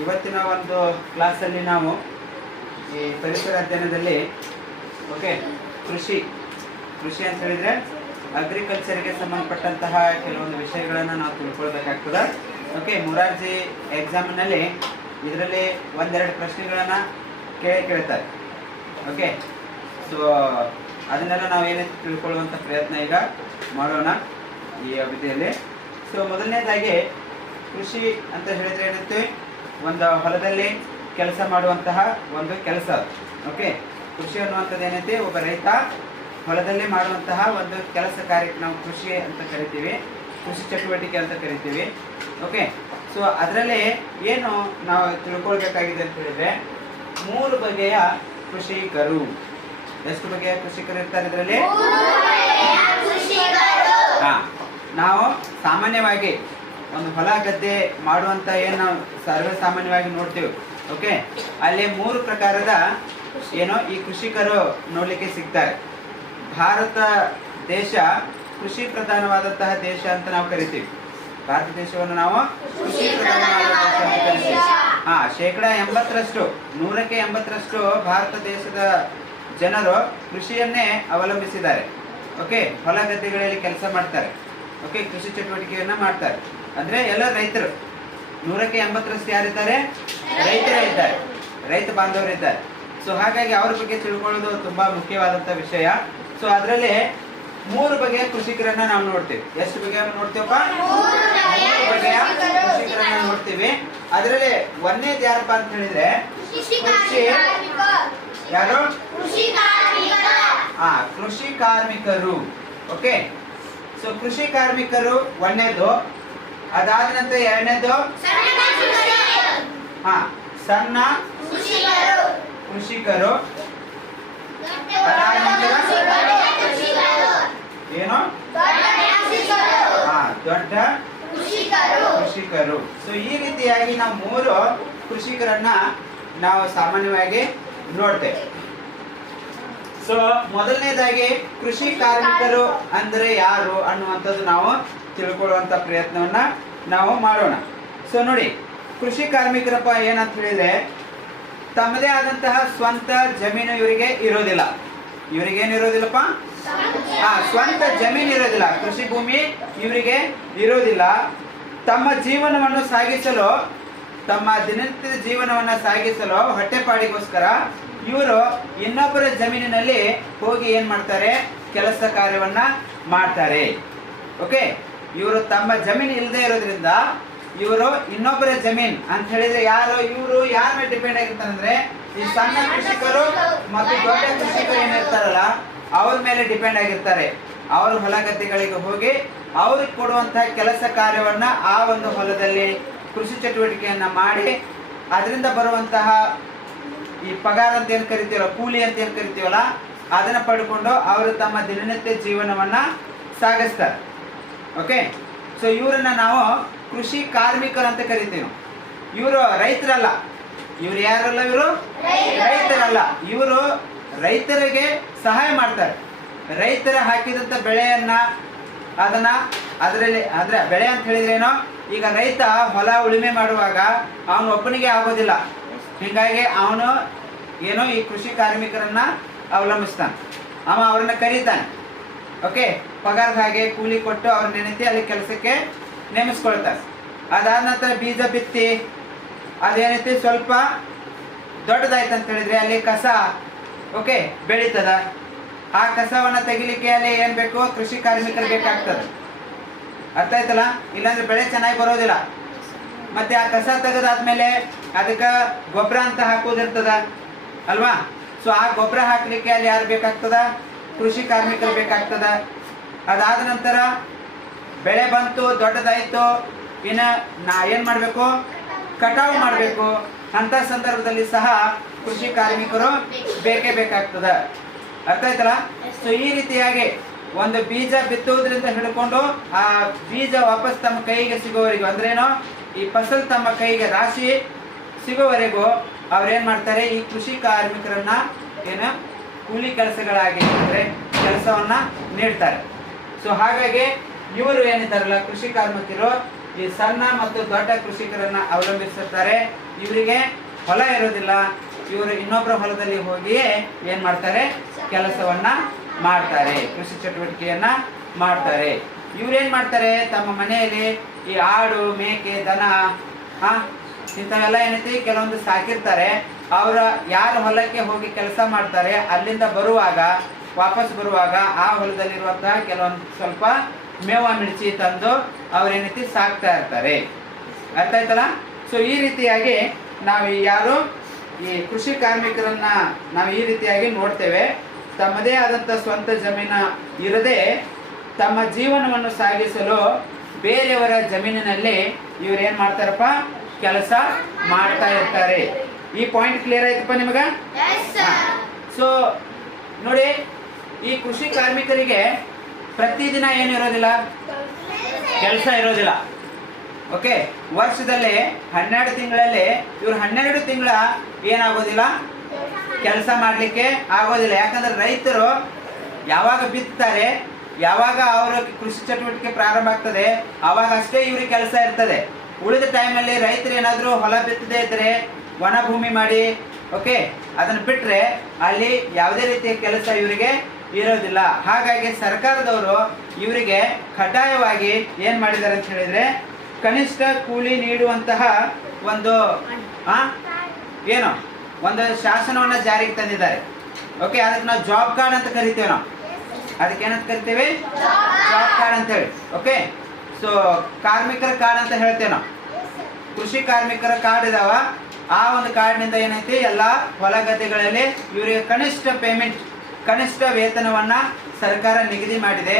ಇವತ್ತಿನ ಒಂದು ಕ್ಲಾಸಲ್ಲಿ ನಾವು ಈ ಪರಿಸರ ಅಧ್ಯಯನದಲ್ಲಿ ಕೃಷಿ ಅಂತ ಹೇಳಿದರೆ ಅಗ್ರಿಕಲ್ಚರ್ಗೆ ಸಂಬಂಧಪಟ್ಟಂತಹ ಕೆಲವೊಂದು ವಿಷಯಗಳನ್ನು ನಾವು ತಿಳ್ಕೊಳ್ಬೇಕಾಗ್ತದೆ. ಮೊರಾರ್ಜಿ ಎಕ್ಸಾಮಿನಲ್ಲಿ ಇದರಲ್ಲಿ ಒಂದೆರಡು ಪ್ರಶ್ನೆಗಳನ್ನು ಕೇಳ್ತಾರೆ. ಸೊ ಅದನ್ನೆಲ್ಲ ನಾವು ಏನೈತೆ ತಿಳ್ಕೊಳ್ಳುವಂಥ ಪ್ರಯತ್ನ ಈಗ ಮಾಡೋಣ ಈ ಅವಧಿಯಲ್ಲಿ. ಸೊ ಮೊದಲನೇದಾಗಿ ಕೃಷಿ ಅಂತ ಹೇಳಿದರೆ ಏನಂತೀವಿ, ಒಂದು ಹೊಲದಲ್ಲಿ ಕೆಲಸ ಮಾಡುವಂತಹ ಒಂದು ಕೆಲಸ. ಕೃಷಿ ಅನ್ನುವಂಥದ್ದು ಏನೈತಿ, ಒಬ್ಬ ರೈತ ಹೊಲದಲ್ಲಿ ಮಾಡುವಂತಹ ಒಂದು ಕೆಲಸ ಕಾರ್ಯಕ್ಕೆ ನಾವು ಕೃಷಿ ಅಂತ ಕರಿತೀವಿ, ಕೃಷಿ ಚಟುವಟಿಕೆ ಅಂತ ಕರಿತೀವಿ. ಸೊ ಅದರಲ್ಲಿ ಏನು ನಾವು ತಿಳ್ಕೊಳ್ಬೇಕಾಗಿದೆ ಅಂತ ಹೇಳಿದ್ರೆ, 3 ಬಗೆಯ ಕೃಷಿಕರು. ಎಷ್ಟು ಬಗೆಯ ಕೃಷಿಕರು ಇರ್ತಾರೆ ಇದರಲ್ಲಿ? ನಾವು ಸಾಮಾನ್ಯವಾಗಿ ಒಂದು ಹೊಲ ಗದ್ದೆ ಮಾಡುವಂತ ಏನು ನಾವು ಸರ್ವೇ ಸಾಮಾನ್ಯವಾಗಿ ನೋಡ್ತೀವಿ. ಅಲ್ಲಿ 3 ಪ್ರಕಾರದ ಏನೋ ಈ ಕೃಷಿಕರು ನೋಡ್ಲಿಕ್ಕೆ ಸಿಗ್ತಾರೆ. ಭಾರತ ದೇಶ ಕೃಷಿ ಪ್ರಧಾನವಾದಂತಹ ದೇಶ ಅಂತ ನಾವು ಕರಿತೀವಿ. ಭಾರತ ದೇಶವನ್ನು ನಾವು ಕೃಷಿ ಪ್ರಧಾನವಾದ ದೇಶ ಅಂತ ಕರಿತೀವಿ. 80%, 100ಕ್ಕೆ 80% ಭಾರತ ದೇಶದ ಜನರು ಕೃಷಿಯನ್ನೇ ಅವಲಂಬಿಸಿದ್ದಾರೆ. ಹೊಲ ಗದ್ದೆಗಳಲ್ಲಿ ಕೆಲಸ ಮಾಡ್ತಾರೆ. ಕೃಷಿ ಚಟುವಟಿಕೆಯನ್ನ ಮಾಡ್ತಾರೆ. ಅಂದ್ರೆ ಎಲ್ಲ ರೈತರು. 100ಕ್ಕೆ 80% ಯಾರಿದ್ದಾರೆ? ರೈತರೇ ಇದ್ದಾರೆ, ರೈತ ಬಾಂಧವರು ಇದ್ದಾರೆ. ಸೊ ಹಾಗಾಗಿ ಅವ್ರ ಬಗ್ಗೆ ತಿಳ್ಕೊಳ್ಳೋದು ತುಂಬಾ ಮುಖ್ಯವಾದಂತ ವಿಷಯ. ಸೊ ಅದರಲ್ಲಿ 3 ಬಗೆಯ ಕೃಷಿಕರನ್ನ ನಾವು ನೋಡ್ತೀವಿ. ಎಷ್ಟು ಬಗೆಯ ನೋಡ್ತೀವಪ್ಪ? 3 ಬಗೆಯ ಕೃಷಿಕರನ್ನ ನೋಡ್ತೀವಿ. ಅದರಲ್ಲಿ ಒಂದೇದು ಯಾರಪ್ಪ ಅಂತ ಹೇಳಿದ್ರೆ ಕೃಷಿ ಯಾರು? ಕೃಷಿ ಕಾರ್ಮಿಕರು. ಸೊ ಕೃಷಿ ಕಾರ್ಮಿಕರು ಒಂದೇದು. ಅದಾದ ನಂತರ ಎರಡನೇದು ಸಣ್ಣ ಕೃಷಿಕರು. ಅದಾದ ನಂತರ ಏನು? ದೊಡ್ಡ ಕೃಷಿಕರು. ಸೊ ಈ ರೀತಿಯಾಗಿ ನಾವು 3 ಕೃಷಿಕರನ್ನ ನಾವು ಸಾಮಾನ್ಯವಾಗಿ ನೋಡ್ತೇವೆ. ಸೊ ಮೊದಲನೇದಾಗಿ ಕೃಷಿ ಕಾರ್ಮಿಕರು ಅಂದ್ರೆ ಯಾರು ಅನ್ನುವಂಥದ್ದು ನಾವು ತಿಳ್ಕೊಳ್ಳುವಂತ ಪ್ರಯತ್ನವನ್ನ ನಾವು ಮಾಡೋಣ. ಸೊ ನೋಡಿ, ಕೃಷಿ ಕಾರ್ಮಿಕರಪ್ಪ ಏನಂತ ಹೇಳಿದ್ರೆ, ತಮ್ಮದೇ ಆದಂತಹ ಸ್ವಂತ ಜಮೀನು ಇವರಿಗೆ ಇರೋದಿಲ್ಲ. ಇವ್ರಿಗೇನಿರೋದಿಲ್ಲಪ್ಪ? ಸ್ವಂತ ಜಮೀನು ಇರೋದಿಲ್ಲ, ಕೃಷಿ ಭೂಮಿ ಇವರಿಗೆ ಇರೋದಿಲ್ಲ. ತಮ್ಮ ಜೀವನವನ್ನು ಸಾಗಿಸಲು, ತಮ್ಮ ದಿನನಿತ್ಯದ ಜೀವನವನ್ನ ಸಾಗಿಸಲು ಹೊಟ್ಟೆಪಾಡಿಗೋಸ್ಕರ ಇವರು ಇನ್ನೊಬ್ಬರ ಜಮೀನಿನಲ್ಲಿ ಹೋಗಿ ಏನ್ ಮಾಡ್ತಾರೆ? ಕೆಲಸ ಕಾರ್ಯವನ್ನ ಮಾಡ್ತಾರೆ. ಇವರು ತಮ್ಮ ಜಮೀನು ಇಲ್ಲದೆ ಇರೋದ್ರಿಂದ ಇವರು ಇನ್ನೊಬ್ಬರ ಜಮೀನ್ ಅಂತ ಹೇಳಿದ್ರೆ ಇವರು ಯಾರ ಮೇಲೆ ಡಿಪೆಂಡ್ ಆಗಿರ್ತಾರೆ ಅಂದ್ರೆ, ಈ ಸಣ್ಣ ಕೃಷಿಕರು ಮತ್ತು ದೊಡ್ಡ ಕೃಷಿಕರು ಏನಿರ್ತಾರಲ್ಲ ಅವ್ರ ಮೇಲೆ ಡಿಪೆಂಡ್ ಆಗಿರ್ತಾರೆ. ಅವ್ರ ಹೊಲ ಗದ್ದೆಗಳಿಗೆ ಹೋಗಿ ಅವ್ರಿಗೆ ಕೊಡುವಂತಹ ಕೆಲಸ ಕಾರ್ಯವನ್ನ ಆ ಒಂದು ಹೊಲದಲ್ಲಿ ಕೃಷಿ ಚಟುವಟಿಕೆಯನ್ನ ಮಾಡಿ ಅದರಿಂದ ಬರುವಂತಹ ಈ ಪಗಾರ ಅಂತ ಏನ್ ಕರಿತೀವಲ್ಲ, ಕೂಲಿ ಅಂತ ಏನ್ ಕರಿತೀವಲ್ಲ, ಅದನ್ನ ಪಡ್ಕೊಂಡು ಅವರು ತಮ್ಮ ದಿನನಿತ್ಯ ಜೀವನವನ್ನ ಸಾಗಿಸ್ತಾರೆ. ಸೊ ಇವರನ್ನ ನಾವು ಕೃಷಿ ಕಾರ್ಮಿಕರು ಅಂತ ಕರಿತೀವಿ. ಇವರು ರೈತರಲ್ಲ. ಇವರು ಯಾರಲ್ಲ? ಇವರು ರೈತರಲ್ಲ. ಇವರು ರೈತರಿಗೆ ಸಹಾಯ ಮಾಡ್ತಾರೆ. ರೈತರ ಹಾಕಿದಂತ ಬೆಳೆಯನ್ನ ಅದರಲ್ಲಿ ಅಂದ್ರೆ ಬೆಳೆ ಅಂತ ಹೇಳಿದ್ರೇನೋ, ಈಗ ರೈತ ಹೊಲ ಉಳುಮೆ ಮಾಡುವಾಗ ಅವನು ಒಬ್ಬನಿಗೆ ಆಗೋದಿಲ್ಲ. ಹೀಗಾಗಿ ಅವನು ಏನೋ ಈ ಕೃಷಿ ಕಾರ್ಮಿಕರನ್ನ ಅವಲಂಬಿಸ್ತಾನೆ. ಅವ್ರನ್ನ ಕರೀತಾನೆ. ಪಗಾರದ ಹಾಗೆ ಕೂಲಿ ಕೊಟ್ಟು ಅವ್ರನ್ನ ನೆನೆತಿ ಅಲ್ಲಿ ಕೆಲಸಕ್ಕೆ ನೇಮಿಸ್ಕೊಳ್ತಾರೆ. ಅದಾದ ನಂತರ ಬೀಜ ಬಿತ್ತಿ ಅದೇನೈತಿ ಸ್ವಲ್ಪ ದೊಡ್ಡದಾಯ್ತು ಅಂತ ಹೇಳಿದ್ರೆ ಅಲ್ಲಿ ಕಸ ಬೆಳೀತದ. ಆ ಕಸವನ್ನ ತೆಗಿಲಿಕ್ಕೆ ಅಲ್ಲಿ ಏನ್ ಬೇಕು? ಕೃಷಿ ಕಾರ್ಮಿಕರು ಬೇಕಾಗ್ತದೆ. ಅರ್ಥ ಆಯ್ತಲ್ಲ? ಇಲ್ಲಾಂದ್ರೆ ಬೆಳೆ ಚೆನ್ನಾಗಿ ಬರೋದಿಲ್ಲ. ಮತ್ತೆ ಆ ಕಸ ತೆಗೆದಾದ್ಮೇಲೆ ಅದಕ್ಕೆ ಗೊಬ್ಬರ ಅಂತ ಹಾಕೋದಿರ್ತದ ಅಲ್ವಾ? ಸೊ ಆ ಗೊಬ್ಬರ ಹಾಕ್ಲಿಕ್ಕೆ ಅಲ್ಲಿ ಯಾರು ಬೇಕಾಗ್ತದ? ಕೃಷಿ ಕಾರ್ಮಿಕರು ಬೇಕಾಗ್ತದ. ಅದಾದ ನಂತರ ಬೆಳೆ ಬಂತು, ದೊಡ್ಡದಾಯ್ತು, ಇನ್ನು ಏನ್ ಮಾಡ್ಬೇಕು? ಕಟಾವು ಮಾಡಬೇಕು. ಅಂತ ಸಂದರ್ಭದಲ್ಲಿ ಸಹ ಕೃಷಿ ಕಾರ್ಮಿಕರು ಬೇಕೇ ಬೇಕಾಗ್ತದ. ಅರ್ಥ ಆಯ್ತಲ್ಲ? ಸೊ ಈ ರೀತಿಯಾಗಿ ಒಂದು ಬೀಜ ಬಿತ್ತುವುದರಿಂದ ಹಿಡ್ಕೊಂಡು ಆ ಬೀಜ ವಾಪಸ್ ತಮ್ಮ ಕೈಗೆ ಸಿಗೋವರೆಗೂ, ಅಂದ್ರೇನೋ ಈ ಫಸಲ್ ತಮ್ಮ ಕೈಗೆ ರಾಶಿ ಸಿಗೋವರೆಗೂ ಅವ್ರೇನ್ ಮಾಡ್ತಾರೆ? ಈ ಕೃಷಿ ಕಾರ್ಮಿಕರನ್ನ ಕೂಲಿ ಕೆಲಸಗಳಾಗಿ ಅಂದ್ರೆ ಕೆಲಸವನ್ನ ನೀಡ್ತಾರೆ. ಸೊ ಹಾಗಾಗಿ ಇವರು ಏನಿದ್ದಾರಲ್ಲ ಕೃಷಿ ಕಾರ್ಮಿಕರು ಈ ಸಣ್ಣ ಮತ್ತು ದೊಡ್ಡ ಕೃಷಿಕರನ್ನ ಅವಲಂಬಿಸುತ್ತಾರೆ. ಇವರಿಗೆ ಹೊಲ ಇರೋದಿಲ್ಲ, ಇವರು ಇನ್ನೊಬ್ಬರ ಹೊಲದಲ್ಲಿ ಹೋಗಿಯೇ ಏನ್ ಮಾಡ್ತಾರೆ, ಕೆಲಸವನ್ನ ಮಾಡ್ತಾರೆ, ಕೃಷಿ ಚಟುವಟಿಕೆಯನ್ನ ಮಾಡ್ತಾರೆ. ಇವ್ರೇನ್ ಮಾಡ್ತಾರೆ, ತಮ್ಮ ಮನೆಯಲ್ಲಿ ಈ ಆಡು, ಮೇಕೆ, ದನ ಇಂಥವೆಲ್ಲ ಏನೈತಿ ಕೆಲವೊಂದು ಸಾಕಿರ್ತಾರೆ. ಅವರ ಯಾರ ಹೊಲಕ್ಕೆ ಹೋಗಿ ಕೆಲಸ ಮಾಡ್ತಾರೆ, ಅಲ್ಲಿಂದ ವಾಪಸ್ ಬರುವಾಗ ಆ ಹೊಲದಲ್ಲಿರುವಂತಹ ಕೆಲವೊಂದು ಸ್ವಲ್ಪ ಮೇವ ಮಿರ್ಚಿ ತಂದು ಅವ್ರೇನೈತಿ ಸಾಕ್ತಾ ಇರ್ತಾರೆ. ಅರ್ಥ ಆಯ್ತಲ್ಲ? ಸೊ ಈ ರೀತಿಯಾಗಿ ನಾವು ಯಾರು ಈ ಕೃಷಿ ಕಾರ್ಮಿಕರನ್ನ ನಾವು ಈ ರೀತಿಯಾಗಿ ನೋಡ್ತೇವೆ. ತಮ್ಮದೇ ಆದಂತ ಸ್ವಂತ ಜಮೀನ ಇರದೆ ತಮ್ಮ ಜೀವನವನ್ನು ಸಾಗಿಸಲು ಬೇರೆಯವರ ಜಮೀನಿನಲ್ಲಿ ಇವ್ರು ಏನ್ ಮಾಡ್ತಾರಪ್ಪ, ಕೆಲಸ ಮಾಡ್ತಾ ಇರ್ತಾರೆ. ಈ ಪಾಯಿಂಟ್ ಕ್ಲಿಯರ್ ಆಯ್ತಪ್ಪ ನಿಮಗ? ಸೊ ನೋಡಿ, ಈ ಕೃಷಿ ಕಾರ್ಮಿಕರಿಗೆ ಪ್ರತಿದಿನ ಏನಿರೋದಿಲ್ಲ, ಕೆಲಸ ಇರೋದಿಲ್ಲ. ಓಕೆ, ವರ್ಷದಲ್ಲಿ 12 ತಿಂಗಳಲ್ಲಿ ಇವ್ರು 12 ತಿಂಗಳ ಏನಾಗೋದಿಲ್ಲ, ಕೆಲಸ ಮಾಡ್ಲಿಕ್ಕೆ ಆಗೋದಿಲ್ಲ. ಯಾಕಂದ್ರೆ ರೈತರು ಯಾವಾಗ ಬಿತ್ತಾರೆ, ಯಾವಾಗ ಅವರ ಕೃಷಿ ಚಟುವಟಿಕೆ ಪ್ರಾರಂಭ ಆಗ್ತದೆ, ಅವಾಗ ಅಷ್ಟೇ ಇವ್ರಿಗೆ ಕೆಲಸ ಇರ್ತದೆ. ಉಳಿದ ಟೈಮಲ್ಲಿ ರೈತರು ಏನಾದರೂ ಹೊಲ ಬಿತ್ತದೇ ಇದ್ರೆ ವನ ಭೂಮಿ ಮಾಡಿ ಓಕೆ ಅದನ್ನು ಬಿಟ್ರೆ ಅಲ್ಲಿ ಯಾವುದೇ ರೀತಿಯ ಕೆಲಸ ಇವರಿಗೆ ಇರೋದಿಲ್ಲ. ಹಾಗಾಗಿ ಸರ್ಕಾರದವರು ಇವರಿಗೆ ಕಡ್ಡಾಯವಾಗಿ ಏನ್ ಮಾಡಿದ್ದಾರೆ ಅಂತ ಹೇಳಿದ್ರೆ, ಕನಿಷ್ಠ ಕೂಲಿ ನೀಡುವಂತಹ ಒಂದು ಒಂದು ಶಾಸನವನ್ನ ಜಾರಿಗೆ ತಂದಿದ್ದಾರೆ. ಓಕೆ, ಅದಕ್ಕೆ ನಾವು ಜಾಬ್ ಕಾರ್ಡ್ ಅಂತ ಕರಿತೇವೆ. ನಾವು ಅದಕ್ಕೆ ಏನಂತ ಕರಿತೇವೆ, ಜಾಬ್ ಕಾರ್ಡ್ ಅಂತ ಹೇಳಿ. ಓಕೆ, ಸೊ ಕಾರ್ಮಿಕರ ಕಾರ್ಡ್ ಅಂತ ಹೇಳ್ತೇವೆ ನಾವು. ಕೃಷಿ ಕಾರ್ಮಿಕರ ಕಾರ್ಡ್ ಇದಾವ, ಆ ಒಂದು ಕಾರ್ಡ್ನಿಂದ ಏನೈತಿ, ಎಲ್ಲ ಹೊಲ ಗದ್ದೆಗಳಲ್ಲಿ ಇವರಿಗೆ ಕನಿಷ್ಠ ಪೇಮೆಂಟ್, ಕನಿಷ್ಠ ವೇತನವನ್ನ ಸರ್ಕಾರ ನಿಗದಿ ಮಾಡಿದೆ.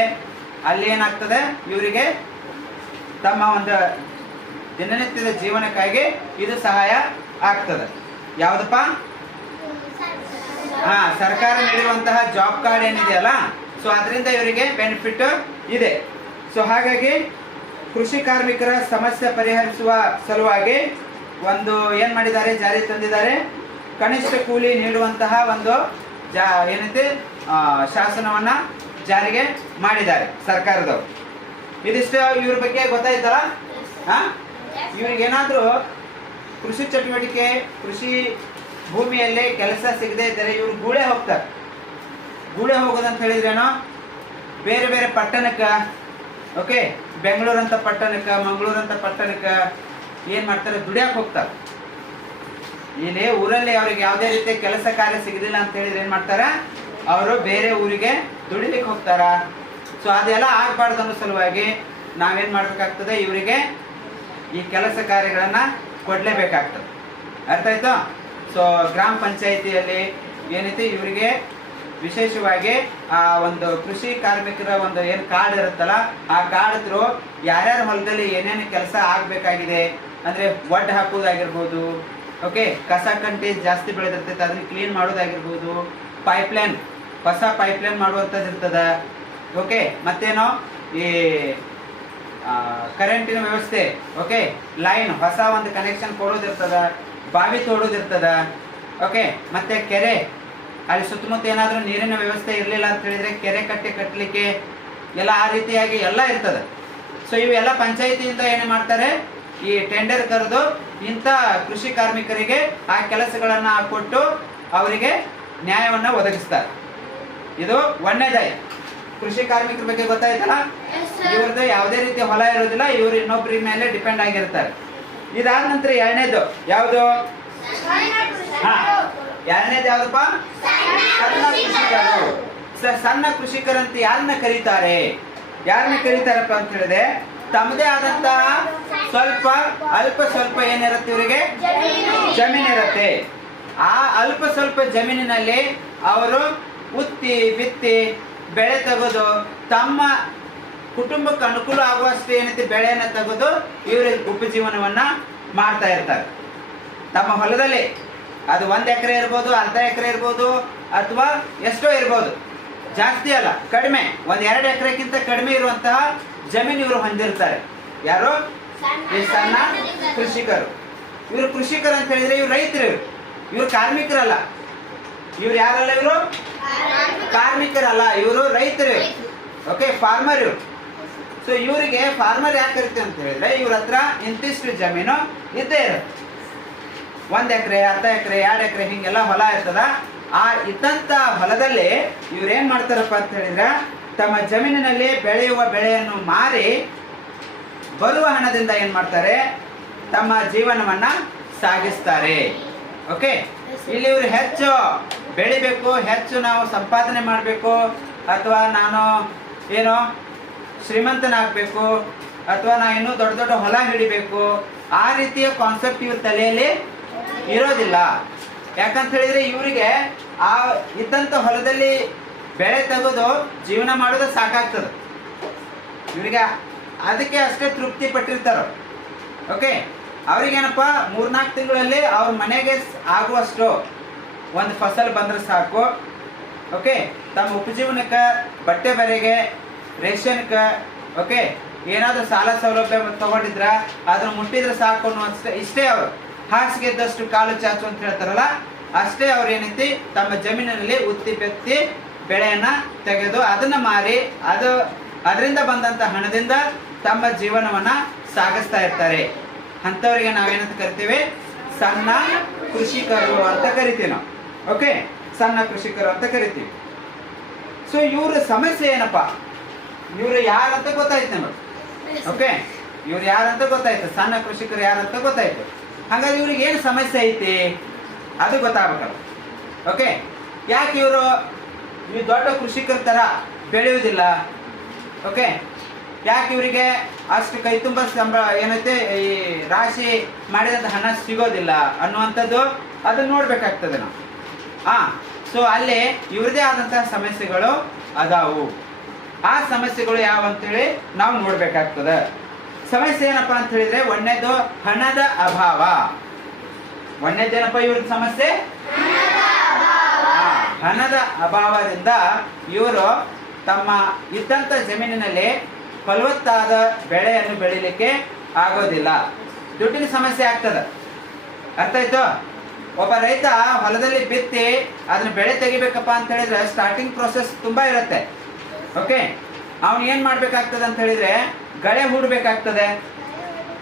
ಅಲ್ಲಿ ಏನಾಗ್ತದೆ, ಇವರಿಗೆ ತಮ್ಮ ಒಂದು ದಿನನಿತ್ಯದ ಜೀವನಕ್ಕಾಗಿ ಇದು ಸಹಾಯ ಆಗ್ತದೆ. ಯಾವುದಪ್ಪ, ಸರ್ಕಾರ ನೀಡಿರುವಂತಹ ಜಾಬ್ ಕಾರ್ಡ್ ಏನಿದೆಯಲ್ಲ, ಸೊ ಅದರಿಂದ ಇವರಿಗೆ ಬೆನಿಫಿಟ್ ಇದೆ. ಸೊ ಹಾಗಾಗಿ ಕೃಷಿ ಕಾರ್ಮಿಕರ ಸಮಸ್ಯೆ ಪರಿಹರಿಸುವ ಸಲುವಾಗಿ ಒಂದು ಏನ್ ಮಾಡಿದ್ದಾರೆ, ಜಾರಿ ತಂದಿದ್ದಾರೆ. ಕನಿಷ್ಠ ಕೂಲಿ ನೀಡುವಂತಹ ಒಂದು ಏನೈತೆ ಶಾಸನವನ್ನ ಜಾರಿಗೆ ಮಾಡಿದ್ದಾರೆ ಸರ್ಕಾರದವರು. ಇದಿಷ್ಟು ಇವ್ರ ಬಗ್ಗೆ ಗೊತ್ತಾಯ್ತಲ್ಲ. ಇವ್ರಿಗೇನಾದ್ರೂ ಕೃಷಿ ಚಟುವಟಿಕೆ, ಕೃಷಿ ಭೂಮಿಯಲ್ಲಿ ಕೆಲಸ ಸಿಗದೆ ಇದ್ದರೆ ಇವ್ರು ಗೂಳೆ ಹೋಗ್ತಾರೆ. ಗೂಳೆ ಹೋಗೋದಂತ ಹೇಳಿದ್ರೇನೋ, ಬೇರೆ ಬೇರೆ ಪಟ್ಟಣಕ್ಕೆ, ಓಕೆ, ಬೆಂಗಳೂರಂತ ಪಟ್ಟಣಕ್ಕೆ, ಮಂಗಳೂರಂತ ಪಟ್ಟಣಕ್ಕೆ ಏನ್ ಮಾಡ್ತಾರೆ, ದುಡಿಯಕ್ಕೆ ಹೋಗ್ತಾರೆ. ಇಲ್ಲಿ ಊರಲ್ಲಿ ಅವ್ರಿಗೆ ಯಾವುದೇ ರೀತಿಯ ಕೆಲಸ ಕಾರ್ಯ ಸಿಗಲಿಲ್ಲ ಅಂತ ಹೇಳಿದ್ರೆ ಏನ್ ಮಾಡ್ತಾರ, ಅವರು ಬೇರೆ ಊರಿಗೆ ದುಡಿಲಿಕ್ಕೆ ಹೋಗ್ತಾರ. ಸೊ ಅದೆಲ್ಲ ಆಗ್ಬಾರ್ದು ಅನ್ನೋ ಸಲುವಾಗಿ ನಾವೇನ್ ಮಾಡ್ಬೇಕಾಗ್ತದೆ, ಇವರಿಗೆ ಈ ಕೆಲಸ ಕಾರ್ಯಗಳನ್ನ ಕೊಡ್ಲೇಬೇಕಾಗ್ತದೆ. ಅರ್ಥ ಆಯ್ತು? ಸೊ ಗ್ರಾಮ ಪಂಚಾಯಿತಿಯಲ್ಲಿ ಏನೈತಿ, ಇವರಿಗೆ ವಿಶೇಷವಾಗಿ ಆ ಒಂದು ಕೃಷಿ ಕಾರ್ಮಿಕರ ಒಂದು ಏನು ಕಾರ್ಡ್ ಇರುತ್ತಲ್ಲ, ಆ ಕಾರ್ಡ್ ಥ್ರೂ ಯಾರ್ಯಾರ ಹೊಲದಲ್ಲಿ ಏನೇನು ಕೆಲಸ ಆಗ್ಬೇಕಾಗಿದೆ ಅಂದ್ರೆ ಒಡ್ಡು ಹಾಕೋದಾಗಿರ್ಬೋದು, ಓಕೆ, ಕಸ ಕಂಟಿ ಜಾಸ್ತಿ ಬೆಳೆದಿರ್ತೈತೆ ಅದನ್ನ ಕ್ಲೀನ್ ಮಾಡೋದಾಗಿರ್ಬೋದು, ಪೈಪ್ಲೈನ್, ಹೊಸ ಪೈಪ್ಲೈನ್ ಮಾಡುವಂಥದ್ದು ಇರ್ತದ, ಓಕೆ, ಮತ್ತೇನೋ ಈ ಕರೆಂಟಿನ ವ್ಯವಸ್ಥೆ, ಓಕೆ, ಲೈನ್ ಹೊಸ ಒಂದು ಕನೆಕ್ಷನ್ ಕೊಡೋದಿರ್ತದ, ಬಾವಿ ತೋಡೋದಿರ್ತದ, ಓಕೆ, ಮತ್ತೆ ಕೆರೆ, ಅಲ್ಲಿ ಸುತ್ತಮುತ್ತ ಏನಾದರೂ ನೀರಿನ ವ್ಯವಸ್ಥೆ ಇರಲಿಲ್ಲ ಅಂತ ಹೇಳಿದ್ರೆ ಕೆರೆ ಕಟ್ಟಲಿಕ್ಕೆ ಎಲ್ಲ ಆ ರೀತಿಯಾಗಿ ಎಲ್ಲ ಇರ್ತದೆ. ಸೊ ಇವೆಲ್ಲ ಪಂಚಾಯಿತಿಯಿಂದ ಏನು ಮಾಡ್ತಾರೆ, ಈ ಟೆಂಡರ್ ಕರೆದು ಇಂಥ ಕೃಷಿ ಕಾರ್ಮಿಕರಿಗೆ ಆ ಕೆಲಸಗಳನ್ನ ಕೊಟ್ಟು ಅವರಿಗೆ ನ್ಯಾಯವನ್ನ ಒದಗಿಸ್ತಾರೆ. ಇದು ಒಂದನೇದಾಯ. ಕೃಷಿ ಕಾರ್ಮಿಕರ ಬಗ್ಗೆ ಗೊತ್ತಾಯ್ತಲ್ಲ. ಇವ್ರದ್ದು ಯಾವುದೇ ರೀತಿಯ ಹೊಲ ಇರೋದಿಲ್ಲ, ಇವರು ಇನ್ನೊಬ್ಬರ ಮೇಲೆ ಡಿಪೆಂಡ್ ಆಗಿರ್ತಾರೆ. ಇದಾದ ನಂತರ ಎರಡನೇದು ಯಾವುದು, ಎರಡನೇದು ಯಾವ್ದಪ್ಪ, ಸಣ್ಣ ಕೃಷಿಕರು. ಸಣ್ಣ ಕೃಷಿಕರಂತ ಯಾರನ್ನ ಕರೀತಾರಪ್ಪ ಅಂತ ಹೇಳಿದ್ರೆ, ತಮ್ಮದೇ ಆದಂತಹ ಅಲ್ಪ ಸ್ವಲ್ಪ ಏನಿರುತ್ತೆ, ಇವರಿಗೆ ಜಮೀನಿರುತ್ತೆ. ಆ ಅಲ್ಪ ಸ್ವಲ್ಪ ಜಮೀನಿನಲ್ಲಿ ಅವರು ಉತ್ತಿ ಬಿತ್ತಿ ಬೆಳೆ ತೆಗೆದು ತಮ್ಮ ಕುಟುಂಬಕ್ಕೆ ಅನುಕೂಲ ಆಗುವಷ್ಟು ಏನೈತಿ ಬೆಳೆಯನ್ನು ತೆಗೆದು ಇವರು ಉಪಜೀವನವನ್ನ ಮಾಡ್ತಾ ಇರ್ತಾರೆ. ತಮ್ಮ ಹೊಲದಲ್ಲಿ ಅದು 1 ಎಕರೆ ಇರ್ಬೋದು, ಅರ್ಧ ಎಕರೆ ಇರ್ಬೋದು, ಅಥವಾ ಎಷ್ಟೋ ಇರ್ಬೋದು, ಜಾಸ್ತಿ ಅಲ್ಲ, ಕಡಿಮೆ, 1-2 ಎಕರೆಗಿಂತ ಕಡಿಮೆ ಇರುವಂತಹ ಜಮೀನು ಇವರು ಹೊಂದಿರ್ತಾರೆ. ಯಾರು, ಈ ಸಣ್ಣ ಕೃಷಿಕರು. ಇವರು ಕೃಷಿಕರು ಅಂತ ಹೇಳಿದ್ರೆ ಇವ್ರು ರೈತರು, ಇವರು ಕಾರ್ಮಿಕರಲ್ಲ. ಇವ್ರು ಯಾರಲ್ಲ, ಇವರು ಕಾರ್ಮಿಕರಲ್ಲ, ಇವರು ರೈತರು. ಓಕೆ, ಫಾರ್ಮರ್ ಇವರು. ಸೊ ಇವರಿಗೆ ಫಾರ್ಮರ್ ಯಾಕೆ ಕರಿತೀವಿ ಅಂತ ಹೇಳಿದ್ರೆ ಇವ್ರ ಹತ್ರ ಇಂತಿಷ್ಟು ಜಮೀನು ಇದ್ದೇ ಇರುತ್ತೆ. 1 ಎಕರೆ 10 ಎಕರೆ 2 ಎಕರೆ ಹಿಂಗೆಲ್ಲ ಹೊಲ ಇರ್ತದ. ಆ ಇದ್ದಂತ ಹೊಲದಲ್ಲಿ ಇವ್ರೇನ್ ಮಾಡ್ತಾರಪ್ಪ ಅಂತ ಹೇಳಿದ್ರೆ ತಮ್ಮ ಜಮೀನಿನಲ್ಲಿ ಬೆಳೆಯುವ ಬೆಳೆಯನ್ನು ಮಾರಿ ಬರುವ ಹಣದಿಂದ ಏನ್ ಮಾಡ್ತಾರೆ, ತಮ್ಮ ಜೀವನವನ್ನ ಸಾಗಿಸ್ತಾರೆ. ಓಕೆ, ಇಲ್ಲಿ ಇವರು ಹೆಚ್ಚು ಬೆಳಿಬೇಕು, ಹೆಚ್ಚು ನಾವು ಸಂಪಾದನೆ ಮಾಡಬೇಕು, ಅಥವಾ ನಾನು ಏನೋ ಶ್ರೀಮಂತನಾಗಬೇಕು, ಅಥವಾ ನಾ ಇನ್ನೂ ದೊಡ್ಡ ದೊಡ್ಡ ಹೊಲ ಹಿಡಿಬೇಕು, ಆ ರೀತಿಯ ಕಾನ್ಸೆಪ್ಟ್ ಇವ್ರ ತಲೆಯಲ್ಲಿ ಇರೋದಿಲ್ಲ. ಯಾಕಂತ ಹೇಳಿದ್ರೆ ಇವರಿಗೆ ಆ ಇದ್ದಂಥ ಹೊಲದಲ್ಲಿ ಬೆಳೆ ತೆಗೆದು ಜೀವನ ಮಾಡೋದು ಸಾಕಾಗ್ತದೆ. ಇವರಿಗೆ ಅದಕ್ಕೆ ಅಷ್ಟೇ ತೃಪ್ತಿ ಪಟ್ಟಿರ್ತಾರ. ಓಕೆ, ಅವ್ರಿಗೇನಪ್ಪ 3-4 ತಿಂಗಳಲ್ಲಿ ಅವ್ರ ಮನೆಗೆ ಆಗುವಷ್ಟು ಒಂದು ಫಸಲ್ ಬಂದ್ರೆ ಸಾಕು. ಓಕೆ, ತಮ್ಮ ಉಪಜೀವನಕ್ಕೆ, ಬಟ್ಟೆ ಬರೆಗೆ, ರೇಷನ್ಗೆ, ಓಕೆ, ಏನಾದರೂ ಸಾಲ ಸೌಲಭ್ಯ ತಗೊಂಡಿದ್ರ ಅದನ್ನ ಮುಟ್ಟಿದ್ರೆ ಸಾಕು ಅನ್ನೋ ಇಷ್ಟೇ. ಅವರು ಹಾಸಿಗೆ ಇದ್ದಷ್ಟು ಕಾಲು ಚಾಚು ಅಂತ ಹೇಳ್ತಾರಲ್ಲ, ಅಷ್ಟೇ ಅವ್ರು ಏನೈತಿ ತಮ್ಮ ಜಮೀನಿನಲ್ಲಿ ಉತ್ತಿ ಬೆತ್ತಿ ಬೆಳೆಯನ್ನ ತೆಗೆದು ಅದನ್ನ ಮಾರಿ ಅದರಿಂದ ಬಂದಂತ ಹಣದಿಂದ ತಮ್ಮ ಜೀವನವನ್ನ ಸಾಗಿಸ್ತಾ ಇರ್ತಾರೆ. ಅಂಥವ್ರಿಗೆ ನಾವೇನಂತ ಕರಿತೀವಿ, ಸಣ್ಣ ಕೃಷಿಕರು ಅಂತ ಕರಿತೀವಿ ನಾವು. ಓಕೆ, ಸಣ್ಣ ಕೃಷಿಕರು ಅಂತ ಕರಿತೀವಿ. ಸೊ ಇವ್ರ ಸಮಸ್ಯೆ ಏನಪ್ಪ, ಇವ್ರು ಯಾರಂತ ಗೊತ್ತಾಯ್ತು ನಮಗೆ. ಓಕೆ, ಇವ್ರು ಯಾರಂತ ಗೊತ್ತಾಯ್ತು, ಸಣ್ಣ ಕೃಷಿಕರು ಯಾರಂತ ಗೊತ್ತಾಯ್ತು. ಹಾಗಾಗಿ ಇವ್ರಿಗೆ ಏನು ಸಮಸ್ಯೆ ಐತಿ ಅದು ಗೊತ್ತಾಗಬೇಕಲ್ಲ. ಓಕೆ, ಯಾಕೆ ಇವರು ಈ ದೊಡ್ಡ ಕೃಷಿಕರ ಥರ ಬೆಳೆಯುವುದಿಲ್ಲ? ಓಕೆ, ಯಾಕೆ ಇವರಿಗೆ ಅಷ್ಟು ಕೈ ತುಂಬ ಸಂಬಳ ಏನೈತೆ ಈ ರಾಶಿ ಮಾಡಿದಂಥ ಹಣ ಸಿಗೋದಿಲ್ಲ ಅನ್ನುವಂಥದ್ದು ಅದನ್ನ ನೋಡ್ಬೇಕಾಗ್ತದೆ ನಾವು. ಸೊ ಅಲ್ಲಿ ಇವ್ರದೇ ಆದಂತಹ ಸಮಸ್ಯೆಗಳು ಅದಾವು. ಆ ಸಮಸ್ಯೆಗಳು ಯಾವ ಅಂತೇಳಿ ನಾವು ನೋಡ್ಬೇಕಾಗ್ತದೆ. ಸಮಸ್ಯೆ ಏನಪ್ಪಾ ಅಂತ ಹೇಳಿದ್ರೆ ಒಂದನೇದು ಹಣದ ಅಭಾವ. ಒಂದನೇದೇನಪ್ಪ ಇವ್ರ ಸಮಸ್ಯೆ, ಹಣದ ಅಭಾವದಿಂದ ಇವರು ತಮ್ಮ ಇದ್ದಂಥ ಜಮೀನಿನಲ್ಲಿ ಫಲವತ್ತಾದ ಬೆಳೆಯನ್ನು ಬೆಳಿಲಿಕ್ಕೆ ಆಗೋದಿಲ್ಲ. ದುಡ್ಡಿನ ಸಮಸ್ಯೆ ಆಗ್ತದೆ. ಅರ್ಥ ಆಯ್ತು? ಒಬ್ಬ ರೈತ ಹೊಲದಲ್ಲಿ ಬಿತ್ತಿ ಅದನ್ನ ಬೆಳೆ ತೆಗಿಬೇಕಪ್ಪ ಅಂತ ಹೇಳಿದ್ರೆ ಸ್ಟಾರ್ಟಿಂಗ್ ಪ್ರೋಸೆಸ್ ತುಂಬಾ ಇರುತ್ತೆ. ಓಕೆ, ಅವನು ಏನ್ ಮಾಡ್ಬೇಕಾಗ್ತದೆ ಅಂತ ಹೇಳಿದ್ರೆ ಗಳೆ ಹೂಡ್ಬೇಕಾಗ್ತದೆ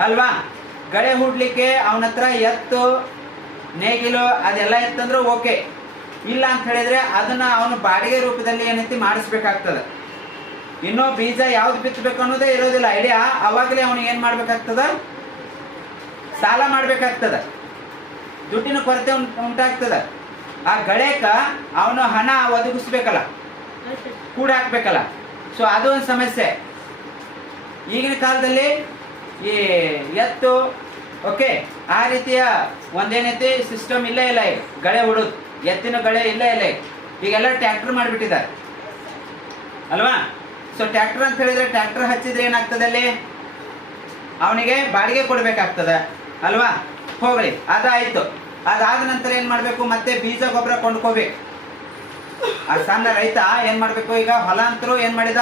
ಅಲ್ವಾ? ಗಳೆ ಹೂಡ್ಲಿಕ್ಕೆ ಅವನ ಹತ್ರ ಎತ್ತು ನೇಗಿಲು ಅದೆಲ್ಲ ಎತ್ತಂದ್ರೆ ಓಕೆ. ಇಲ್ಲ ಅಂತ ಹೇಳಿದ್ರೆ ಅದನ್ನ ಅವನು ಬಾಡಿಗೆ ರೂಪದಲ್ಲಿ ಏನೈತಿ ಮಾಡಿಸ್ಬೇಕಾಗ್ತದೆ. ಇನ್ನೂ ಬೀಜ ಯಾವ್ದು ಬಿತ್ತಬೇಕು ಅನ್ನೋದೇ ಇರೋದಿಲ್ಲ ಐಡಿಯಾ. ಅವಾಗಲೇ ಅವನು ಏನ್ ಮಾಡ್ಬೇಕಾಗ್ತದ, ಸಾಲ ಮಾಡ್ಬೇಕಾಗ್ತದ. ದುಡ್ಡಿನ ಕೊರತೆ ಉಂಟಾಗ್ತದ. ಆ ಗಳೆಕ ಅವನು ಹಣ ಒದಗಿಸ್ಬೇಕಲ್ಲ, ಕೂಡ ಹಾಕ್ಬೇಕಲ್ಲ. ಸೊ ಅದು ಒಂದು ಸಮಸ್ಯೆ. ಈಗಿನ ಕಾಲದಲ್ಲಿ ಈ ಎತ್ತು ಓಕೆ ಆ ರೀತಿಯ ಒಂದೇನೈತಿ ಸಿಸ್ಟಮ್ ಇಲ್ಲ ಈಗ ಗಳೆ ಹುಡುದು ಎತ್ತಿನ ಗಳೆ ಇಲ್ಲ ಈಗೆಲ್ಲ ಟ್ರ್ಯಾಕ್ಟರ್ ಮಾಡಿಬಿಟ್ಟಿದ್ದಾರೆ ಅಲ್ವಾ? ಸೊ ಟ್ರ್ಯಾಕ್ಟರ್ ಅಂತ ಹೇಳಿದ್ರೆ ಟ್ರ್ಯಾಕ್ಟರ್ ಹಚ್ಚಿದ್ರೆ ಏನಾಗ್ತದೆ, ಅಲ್ಲಿ ಅವನಿಗೆ ಬಾಡಿಗೆ ಕೊಡ್ಬೇಕಾಗ್ತದೆ ಅಲ್ವಾ? ಹೋಗ್ಲಿ, ಅದಾಯ್ತು. ಅದಾದ ನಂತರ ಏನ್ ಮಾಡ್ಬೇಕು, ಮತ್ತೆ ಬೀಜ ಗೊಬ್ಬರ ಕೊಂಡ್ಕೋಬೇಕು. ಆ ಸಣ್ಣ ರೈತ ಏನ್ ಮಾಡ್ಬೇಕು, ಈಗ ಹೊಲ ಅಂತರೂ ಏನ್ ಮಾಡಿದ,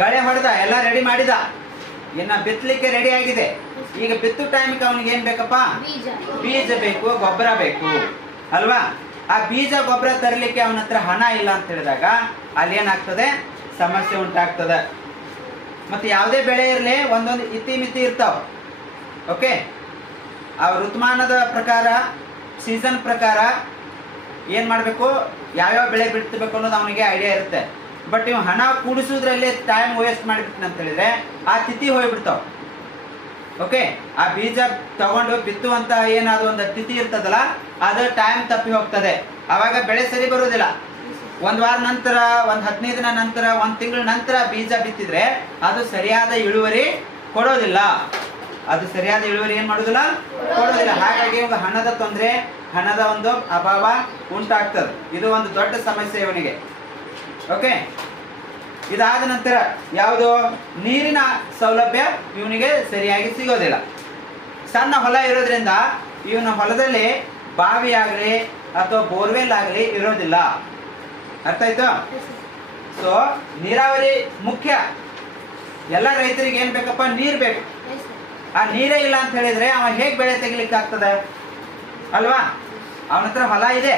ಗಳೆ ಹೊಡೆದ, ಎಲ್ಲ ರೆಡಿ ಮಾಡಿದ, ಇನ್ನ ಬಿತ್ತಲಿಕ್ಕೆ ರೆಡಿ ಆಗಿದೆ. ಈಗ ಬಿತ್ತು ಟೈಮ್ಗೆ ಅವನಿಗೆ ಏನ್ ಬೇಕಪ್ಪ, ಬೀಜ ಬೇಕು, ಗೊಬ್ಬರ ಬೇಕು ಅಲ್ವಾ? ಆ ಬೀಜ ಗೊಬ್ಬರ ತರಲಿಕ್ಕೆ ಅವನ ಹತ್ರ ಹಣ ಇಲ್ಲ ಅಂತ ಹೇಳಿದಾಗ ಅಲ್ಲಿ ಏನಾಗ್ತದೆ, ಸಮಸ್ಯೆ ಉಂಟಾಗ್ತದೆ. ಮತ್ತೆ ಯಾವುದೇ ಬೆಳೆ ಇರಲಿ ಒಂದೊಂದು ಇತಿಮಿತಿ ಇರ್ತಾವ. ಓಕೆ, ಆ ಋತುಮಾನದ ಪ್ರಕಾರ ಸೀಸನ್ ಪ್ರಕಾರ ಏನ್ ಮಾಡಬೇಕು, ಯಾವ್ಯಾವ ಬೆಳೆ ಬಿತ್ತಬೇಕು ಅನ್ನೋದು ಅವನಿಗೆ ಐಡಿಯಾ ಇರುತ್ತೆ. ಬಟ್ ಇವ್ ಹಣ ಕೂಡಿಸೋದ್ರಲ್ಲಿ ಟೈಮ್ ವೇಸ್ಟ್ ಮಾಡಿಬಿಡ್ತೀನಿ ಅಂತ ಹೇಳಿದ್ರೆ ಆ ತಿಥಿ ಹೋಗ್ಬಿಡ್ತಾವ. ಓಕೆ, ಆ ಬೀಜ ತಗೊಂಡು ಬಿತ್ತುವಂತ ಏನಾದ್ರು ಒಂದು ತಿಥಿ ಇರ್ತದಲ್ಲ, ಅದು ಟೈಮ್ ತಪ್ಪಿ ಹೋಗ್ತದೆ. ಅವಾಗ ಬೆಳೆ ಸರಿ ಬರೋದಿಲ್ಲ. ಒಂದ್ ವಾರ ನಂತರ, ಒಂದ್ 15 ದಿನ ನಂತರ, 1 ತಿಂಗಳ ನಂತರ ಬೀಜ ಬಿತ್ತಿದ್ರೆ ಅದು ಸರಿಯಾದ ಇಳುವರಿ ಕೊಡೋದಿಲ್ಲ. ಅದು ಸರಿಯಾದ ಇಳುವರಿ ಏನ್ ಮಾಡೋದಿಲ್ಲ, ಕೊಡೋದಿಲ್ಲ. ಹಾಗಾಗಿ ಒಂದು ಹಣದ ತೊಂದರೆ, ಹಣದ ಒಂದು ಅಭಾವ ಉಂಟಾಗ್ತದೆ. ಇದು ಒಂದು ದೊಡ್ಡ ಸಮಸ್ಯೆ ಇವನಿಗೆ. ಓಕೆ, ಇದಾದ ನಂತರ ಯಾವುದು, ನೀರಿನ ಸೌಲಭ್ಯ ಇವನಿಗೆ ಸರಿಯಾಗಿ ಸಿಗೋದಿಲ್ಲ. ಸಣ್ಣ ಹೊಲ ಇರೋದ್ರಿಂದ ಇವನ ಹೊಲದಲ್ಲಿ ಬಾವಿ ಆಗಲಿ ಅಥವಾ ಬೋರ್ವೆಲ್ ಆಗಲಿ ಇರೋದಿಲ್ಲ. ಅರ್ಥ ಆಯ್ತು? ಸೊ ನೀರಾವರಿ ಮುಖ್ಯ. ಎಲ್ಲ ರೈತರಿಗೆ ಏನ್ ಬೇಕಪ್ಪ, ನೀರ್ ಬೇಕು. ಆ ನೀರೇ ಇಲ್ಲ ಅಂತ ಹೇಳಿದ್ರೆ ಅವ ಹೇಗ್ ಬೆಳೆ ತೆಗಿಲಿಕ್ಕೆ ಆಗ್ತದೆ ಅಲ್ವಾ? ಅವನ ಹತ್ರ ಹೊಲ ಇದೆ,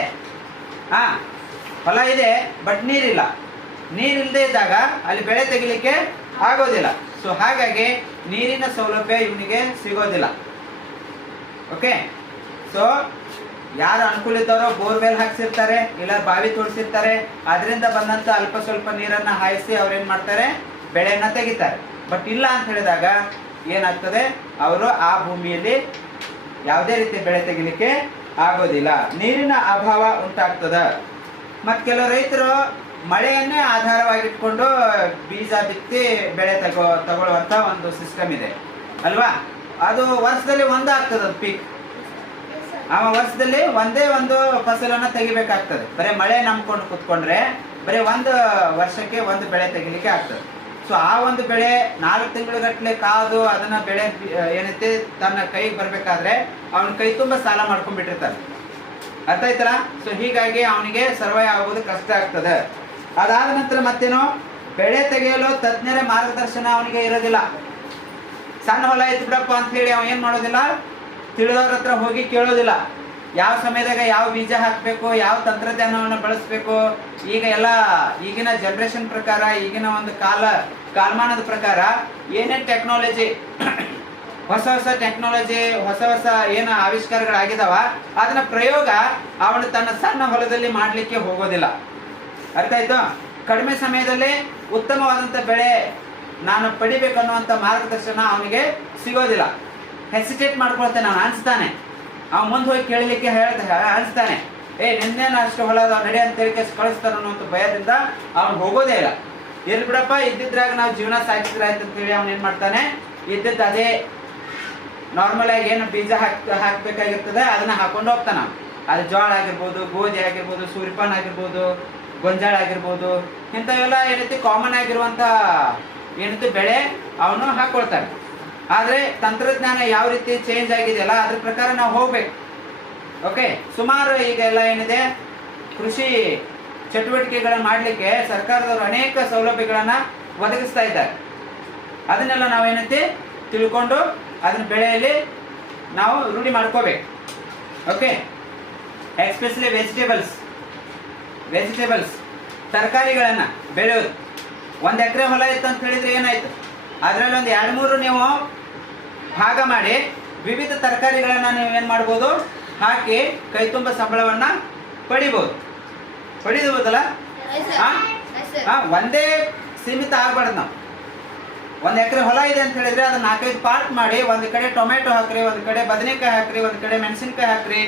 ಹೊಲ ಇದೆ, ಬಟ್ ನೀರಿಲ್ಲ. ನೀರಿಲ್ಲದೆ ಇದ್ದಾಗ ಅಲ್ಲಿ ಬೆಳೆ ತೆಗಿಲಿಕ್ಕೆ ಆಗೋದಿಲ್ಲ. ಸೊ ಹಾಗಾಗಿ ನೀರಿನ ಸೌಲಭ್ಯ ಇವನಿಗೆ ಸಿಗೋದಿಲ್ಲ. ಓಕೆ, ಸೊ ಯಾರು ಅನುಕೂಲ ಇದ್ದವರು ಬೋರ್ವೆಲ್ ಹಾಕ್ಸಿರ್ತಾರೆ, ಇಲ್ಲ ಬಾವಿ ತೋಡಿಸಿರ್ತಾರೆ, ಅದರಿಂದ ಬಂದಂತ ಅಲ್ಪ ಸ್ವಲ್ಪ ನೀರನ್ನ ಹಾಯಿಸಿ ಅವ್ರೇನ್ ಮಾಡ್ತಾರೆ, ಬೆಳೆಯನ್ನ ತೆಗಿತಾರೆ. ಬಟ್ ಇಲ್ಲ ಅಂತ ಹೇಳಿದಾಗ ಏನಾಗ್ತದೆ, ಅವರು ಆ ಭೂಮಿಯಲ್ಲಿ ಯಾವುದೇ ರೀತಿ ಬೆಳೆ ತೆಗಿಲಿಕ್ಕೆ ಆಗೋದಿಲ್ಲ, ನೀರಿನ ಅಭಾವ ಉಂಟಾಗ್ತದ. ಮತ್ ಕೆಲವು ರೈತರು ಮಳೆಯನ್ನೇ ಆಧಾರವಾಗಿಟ್ಕೊಂಡು ಬೀಜ ಬಿತ್ತಿ ಬೆಳೆ ತಗೊಳ್ಳುವಂತ ಒಂದು ಸಿಸ್ಟಮ್ ಇದೆ ಅಲ್ವಾ. ಅದು ವರ್ಷದಲ್ಲಿ ಒಂದಾಗ್ತದ ಪೀಕ್, ಆ ವರ್ಷದಲ್ಲಿ ಒಂದೇ ಒಂದು ಫಸಲನ್ನ ತೆಗಿಬೇಕಾಗ್ತದೆ. ಬರೀ ಮಳೆ ನಂಬ್ಕೊಂಡು ಕುತ್ಕೊಂಡ್ರೆ ಬರೀ ಒಂದು ವರ್ಷಕ್ಕೆ ಒಂದು ಬೆಳೆ ತೆಗಿಲಿಕ್ಕೆ ಆಗ್ತದೆ. ಸೊ ಆ ಒಂದು ಬೆಳೆ 4 ತಿಂಗಳಗಟ್ಟಲೆ ಕಾದು ಅದನ್ನ ಬೆಳೆ ಏನೈತೆ ತನ್ನ ಕೈಗೆ ಬರ್ಬೇಕಾದ್ರೆ ಅವನ ಕೈ ತುಂಬ ಸಾಲ ಮಾಡ್ಕೊಂಡ್ಬಿಟ್ಟಿರ್ತಾನೆ. ಅರ್ಥ ಆಯ್ತಲ್ಲ. ಸೊ ಹೀಗಾಗಿ ಅವನಿಗೆ ಸರ್ವೈವ್ ಆಗೋದು ಕಷ್ಟ ಆಗ್ತದೆ. ಅದಾದ ನಂತರ ಮತ್ತೇನು, ಬೆಳೆ ತೆಗೆಯಲು ತಜ್ಞರ ಮಾರ್ಗದರ್ಶನ ಅವನಿಗೆ ಇರೋದಿಲ್ಲ. ಸಣ್ಣ ಹೊಲ ಐತಿ ಬಿಡಪ್ಪ ಅಂತ ಹೇಳಿ ಅವ ಏನ್ ಮಾಡೋದಿಲ್ಲ, ತಿಳಿದವ್ರ ಹತ್ರ ಹೋಗಿ ಕೇಳೋದಿಲ್ಲ. ಯಾವ ಸಮಯದಾಗ ಯಾವ ಬೀಜ ಹಾಕಬೇಕು, ಯಾವ ತಂತ್ರಜ್ಞಾನವನ್ನು ಬಳಸಬೇಕು. ಈಗ ಎಲ್ಲ ಈಗಿನ ಜನರೇಷನ್ ಪ್ರಕಾರ, ಈಗಿನ ಒಂದು ಕಾಲಮಾನದ ಪ್ರಕಾರ ಏನೇನು ಟೆಕ್ನಾಲಜಿ, ಹೊಸ ಹೊಸ ಟೆಕ್ನಾಲಜಿ, ಹೊಸ ಹೊಸ ಏನು ಆವಿಷ್ಕಾರಗಳಾಗಿದಾವ, ಅದನ್ನ ಪ್ರಯೋಗ ಅವನು ತನ್ನ ಸಣ್ಣ ಹೊಲದಲ್ಲಿ ಮಾಡ್ಲಿಕ್ಕೆ ಹೋಗೋದಿಲ್ಲ. ಅರ್ಥ ಆಯ್ತು. ಕಡಿಮೆ ಸಮಯದಲ್ಲಿ ಉತ್ತಮವಾದಂತ ಬೆಳೆ ನಾನು ಪಡಿಬೇಕನ್ನುವಂತ ಮಾರ್ಗದರ್ಶನ ಅವನಿಗೆ ಸಿಗೋದಿಲ್ಲ. ಹೆಸಿಟೇಟ್ ಮಾಡ್ಕೊಳ್ತಾನೆ, ಅವನು ಅನ್ಸ್ತಾನೆ. ಅವ್ನು ಮುಂದೆ ಹೋಗಿ ಕೇಳಲಿಕ್ಕೆ ಅನ್ಸ್ತಾನೆ, ನಿನ್ನೇನು ಅಷ್ಟು ಹೊಲ ನಡಿ ಅಂತ ಹೇಳಿ ಕಳಿಸ್ತಾರ ಅನ್ನೋಂಥ ಭಯದಿಂದ ಅವ್ನು ಹೋಗೋದೇ ಇಲ್ಲ. ಎಲ್ಲಿ ಬಿಡಪ್ಪ, ಇದ್ದಿದ್ರಾಗ ನಾವು ಜೀವನ ಸಾಗಿಸಿದ್ರೆ ಆಯ್ತು ಅಂತ ಹೇಳಿ ಅವ್ನು ಏನ್ ಮಾಡ್ತಾನೆ, ಇದ್ದಿದ್ದು ಅದೇ ನಾರ್ಮಲ್ ಆಗಿ ಏನು ಬೀಜ ಹಾಕ್ಬೇಕಾಗಿರ್ತದೆ ಅದನ್ನ ಹಾಕೊಂಡು ಹೋಗ್ತಾನ. ಅದು ಜೋಳ ಆಗಿರ್ಬೋದು, ಗೋಧಿ ಆಗಿರ್ಬೋದು, ಸೂರ್ಯಪಾನ ಆಗಿರ್ಬೋದು, ಗೊಂಜಾಳ ಆಗಿರ್ಬೋದು, ಇಂಥವೆಲ್ಲ ಏನೈತಿ ಕಾಮನ್ ಆಗಿರುವಂತ ಏನೈತಿ ಬೆಳೆ ಅವನು ಹಾಕೊಳ್ತಾನೆ. ಆದ್ರೆ ತಂತ್ರಜ್ಞಾನ ಯಾವ ರೀತಿ ಚೇಂಜ್ ಆಗಿದೆಯಲ್ಲ ಅದ್ರ ಪ್ರಕಾರ ನಾವು ಹೋಗ್ಬೇಕು. ಓಕೆ, ಸುಮಾರು ಈಗ ಎಲ್ಲ ಏನಿದೆ, ಕೃಷಿ ಚಟುವಟಿಕೆಗಳನ್ನ ಮಾಡ್ಲಿಕ್ಕೆ ಸರ್ಕಾರದವರು ಅನೇಕ ಸೌಲಭ್ಯಗಳನ್ನ ಒದಗಿಸ್ತಾ ಇದ್ದಾರೆ. ಅದನ್ನೆಲ್ಲ ನಾವೇನೈತಿ ತಿಳ್ಕೊಂಡು ಅದನ್ನ ಬೆಳೆಯಲ್ಲಿ ನಾವು ರೂಢಿ ಮಾಡ್ಕೋಬೇಕು. ಓಕೆ, ಎಸ್ಪೆಷಲಿ ವೆಜಿಟೇಬಲ್ಸ್ ತರಕಾರಿಗಳನ್ನ ಬೆಳೆಯೋದು. 1 ಎಕರೆ ಹೊಲ ಇತ್ತು ಅಂತ ಹೇಳಿದ್ರೆ ಏನಾಯ್ತು, ಅದರಲ್ಲಿ ಒಂದು 2-3 ನೀವು ಭಾಗ ಮಾಡಿ ವಿವಿಧ ತರಕಾರಿಗಳನ್ನ ನೀವು ಏನ್ ಮಾಡ್ಬೋದು, ಹಾಕಿ ಕೈ ತುಂಬ ಸಂಬಳವನ್ನ ಪಡಿಬೋದಲ್ಲ. ಒಂದೇ ಸೀಮಿತ ಆಗ್ಬಾರ್ದು. ನಾವು 1 ಎಕರೆ ಹೊಲ ಇದೆ ಅಂತ ಹೇಳಿದ್ರೆ ಅದನ್ನ 4-5 ಪಾರ್ಟ್ ಮಾಡಿ, ಒಂದು ಕಡೆ ಟೊಮೆಟೊ ಹಾಕ್ರಿ, ಒಂದು ಕಡೆ ಬದನೆಕಾಯಿ ಹಾಕ್ರಿ, ಒಂದು ಕಡೆ ಮೆಣಸಿನ್ಕಾಯಿ ಹಾಕ್ರಿ,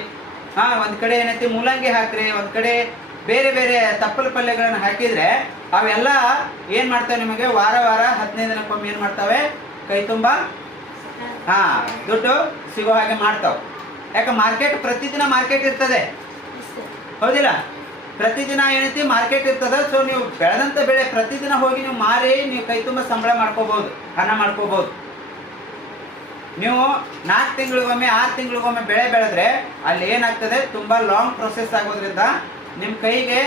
ಒಂದು ಕಡೆ ಏನೈತಿ ಮೂಲಂಗಿ ಹಾಕ್ರಿ, ಒಂದು ಕಡೆ ಬೇರೆ ಬೇರೆ ತಪ್ಪಲ ಪಲ್ಯಗಳನ್ನ ಹಾಕಿದ್ರೆ ಅವೆಲ್ಲ ಏನ್ ಮಾಡ್ತವೆ, ನಿಮಗೆ ವಾರ 15 ದಿನಕ್ಕೊಮ್ಮೆ ಏನ್ ಮಾಡ್ತವೆ, ಕೈ ತುಂಬ ದುಡ್ಡು ಸಿಗೋ ಹಾಗೆ ಮಾಡ್ತಾವ. ಯಾಕೆ, ಮಾರ್ಕೆಟ್ ಪ್ರತಿದಿನ ಮಾರ್ಕೆಟ್ ಇರ್ತದೆ, ಹೌದಿಲ್ಲ. ಪ್ರತಿದಿನ ಏನೈತಿ ಮಾರ್ಕೆಟ್ ಇರ್ತದೆ. ಸೊ ನೀವು ಬೆಳೆದಂತ ಬೆಳೆ ಪ್ರತಿದಿನ ಹೋಗಿ ನೀವು ಮಾರಿ ನೀವು ಕೈ ತುಂಬ ಸಂಬಳ ಮಾಡ್ಕೋಬಹುದು, ಹಣ ಮಾಡ್ಕೋಬಹುದು. ನೀವು 4 ತಿಂಗಳಿಗೊಮ್ಮೆ 6 ತಿಂಗಳಿಗೊಮ್ಮೆ ಬೆಳೆ ಬೆಳೆದ್ರೆ ಅಲ್ಲಿ ಏನಾಗ್ತದೆ, ತುಂಬಾ ಲಾಂಗ್ ಪ್ರೊಸೆಸ್ ಆಗೋದ್ರಿಂದ ನಿಮ್ಮ ಕೈಗೆ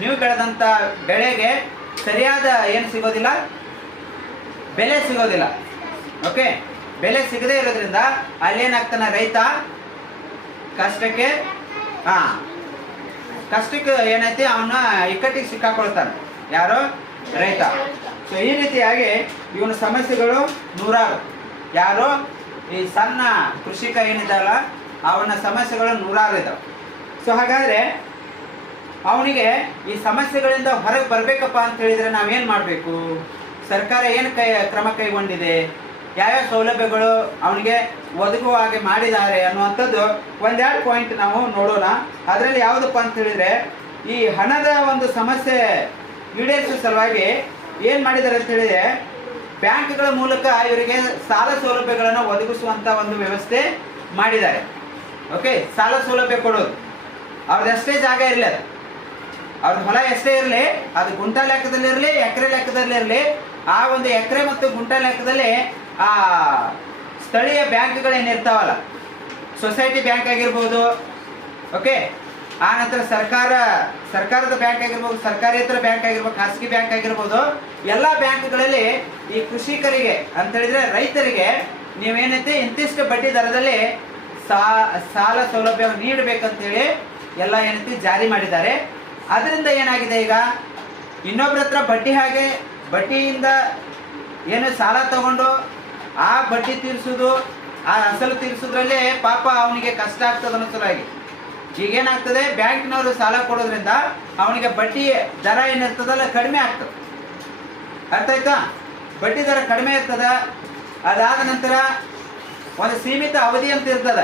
ನೀವು ಬೆಳೆದಂತ ಬೆಳೆಗೆ ಸರಿಯಾದ ಏನು ಸಿಗೋದಿಲ್ಲ, ಬೆಲೆ ಸಿಗೋದಿಲ್ಲ. ಓಕೆ, ಬೆಲೆ ಸಿಗದೇ ಇರೋದ್ರಿಂದ ಅಲ್ಲಿ ಏನಾಗ್ತಾನೆ, ರೈತ ಕಷ್ಟಕ್ಕೆ ಏನೈತಿ ಅವನ ಇಕ್ಕಟ್ಟಿಗೆ ಸಿಕ್ಕಾಕೊಳ್ತಾನೆ. ಯಾರು, ರೈತ. ಸೊ ಈ ರೀತಿಯಾಗಿ ಇವನ ಸಮಸ್ಯೆಗಳು ನೂರಾರು. ಯಾರು, ಈ ಸಣ್ಣ ಕೃಷಿಕ ಏನಿದ್ದಾವಲ್ಲ ಅವನ ಸಮಸ್ಯೆಗಳು ನೂರಾರು ಇದ್ದಾವೆ. ಸೊ ಹಾಗಾದ್ರೆ ಅವನಿಗೆ ಈ ಸಮಸ್ಯೆಗಳಿಂದ ಹೊರಗೆ ಬರ್ಬೇಕಪ್ಪ ಅಂತ ಹೇಳಿದ್ರೆ ನಾವೇನ್ ಮಾಡಬೇಕು, ಸರ್ಕಾರ ಏನು ಕ್ರಮ ಕೈಗೊಂಡಿದೆ, ಯಾವ್ಯಾವ ಸೌಲಭ್ಯಗಳು ಅವನಿಗೆ ಒದಗುವ ಹಾಗೆ ಮಾಡಿದ್ದಾರೆ ಅನ್ನುವಂಥದ್ದು 1-2 ಪಾಯಿಂಟ್ ನಾವು ನೋಡೋಣ. ಅದರಲ್ಲಿ ಯಾವುದಪ್ಪ ಅಂತ ಹೇಳಿದ್ರೆ, ಈ ಹಣದ ಒಂದು ಸಮಸ್ಯೆ ಈಡೇರಿಸುವ ಸಲುವಾಗಿ ಏನ್ ಮಾಡಿದ್ದಾರೆ ಅಂತ ಹೇಳಿದ್ರೆ, ಬ್ಯಾಂಕ್ಗಳ ಮೂಲಕ ಇವರಿಗೆ ಸಾಲ ಸೌಲಭ್ಯಗಳನ್ನು ಒದಗಿಸುವಂತ ಒಂದು ವ್ಯವಸ್ಥೆ ಮಾಡಿದ್ದಾರೆ. ಓಕೆ, ಸಾಲ ಸೌಲಭ್ಯ ಕೊಡೋದು, ಅವ್ರದ್ದೆಷ್ಟೇ ಜಾಗ ಇರಲಿ, ಅದು ಅವ್ರ ಹೊಲ ಎಷ್ಟೇ ಇರಲಿ, ಅದು ಗುಂಟ ಲೆಕ್ಕದಲ್ಲಿ ಇರಲಿ, ಎಕರೆ ಲೆಕ್ಕದಲ್ಲಿ ಇರಲಿ, ಆ ಒಂದು ಎಕರೆ ಮತ್ತು ಗುಂಟ ಲೆಕ್ಕದಲ್ಲಿ ಆ ಸ್ಥಳೀಯ ಬ್ಯಾಂಕ್ಗಳೇನಿರ್ತಾವಲ್ಲ, ಸೊಸೈಟಿ ಬ್ಯಾಂಕ್ ಆಗಿರ್ಬೋದು, ಓಕೆ, ಆ ನಂತರ ಸರ್ಕಾರದ ಬ್ಯಾಂಕ್ ಆಗಿರ್ಬೋದು, ಸರ್ಕಾರೇತರ ಬ್ಯಾಂಕ್ ಆಗಿರ್ಬೋದು, ಖಾಸಗಿ ಬ್ಯಾಂಕ್ ಆಗಿರ್ಬೋದು, ಎಲ್ಲ ಬ್ಯಾಂಕ್ಗಳಲ್ಲಿ ಈ ಕೃಷಿಕರಿಗೆ ಅಂತ ಹೇಳಿದ್ರೆ ರೈತರಿಗೆ ನೀವೇನೈತಿ ಇಂತಿಷ್ಟು ಬಡ್ಡಿ ದರದಲ್ಲಿ ಸಾಲ ಸೌಲಭ್ಯವನ್ನು ನೀಡಬೇಕಂತೇಳಿ ಎಲ್ಲ ಏನೈತಿ ಜಾರಿ ಮಾಡಿದ್ದಾರೆ. ಅದರಿಂದ ಏನಾಗಿದೆ, ಈಗ ಇನ್ನೊಬ್ಬರ ಹತ್ರ ಬಡ್ಡಿಯಿಂದ ಏನು ಸಾಲ ತಗೊಂಡು ಆ ಬಡ್ಡಿ ತೀರಿಸೋದು ಆ ಅಸಲು ತೀರಿಸೋದ್ರಲ್ಲೇ ಪಾಪ ಅವನಿಗೆ ಕಷ್ಟ ಆಗ್ತದೆ ಅನ್ನೋ ಸಲುವಾಗಿ ಈಗೇನಾಗ್ತದೆ, ಬ್ಯಾಂಕ್ನವರು ಸಾಲ ಕೊಡೋದ್ರಿಂದ ಅವನಿಗೆ ಬಡ್ಡಿ ದರ ಏನಿರ್ತದಲ್ಲ ಕಡಿಮೆ ಆಗ್ತದೆ. ಅರ್ಥ ಆಯ್ತಾ? ಬಡ್ಡಿ ದರ ಕಡಿಮೆ ಇರ್ತದ. ಅದಾದ ನಂತರ ಒಂದು ಸೀಮಿತ ಅವಧಿ ಅಂತ ಇರ್ತದ,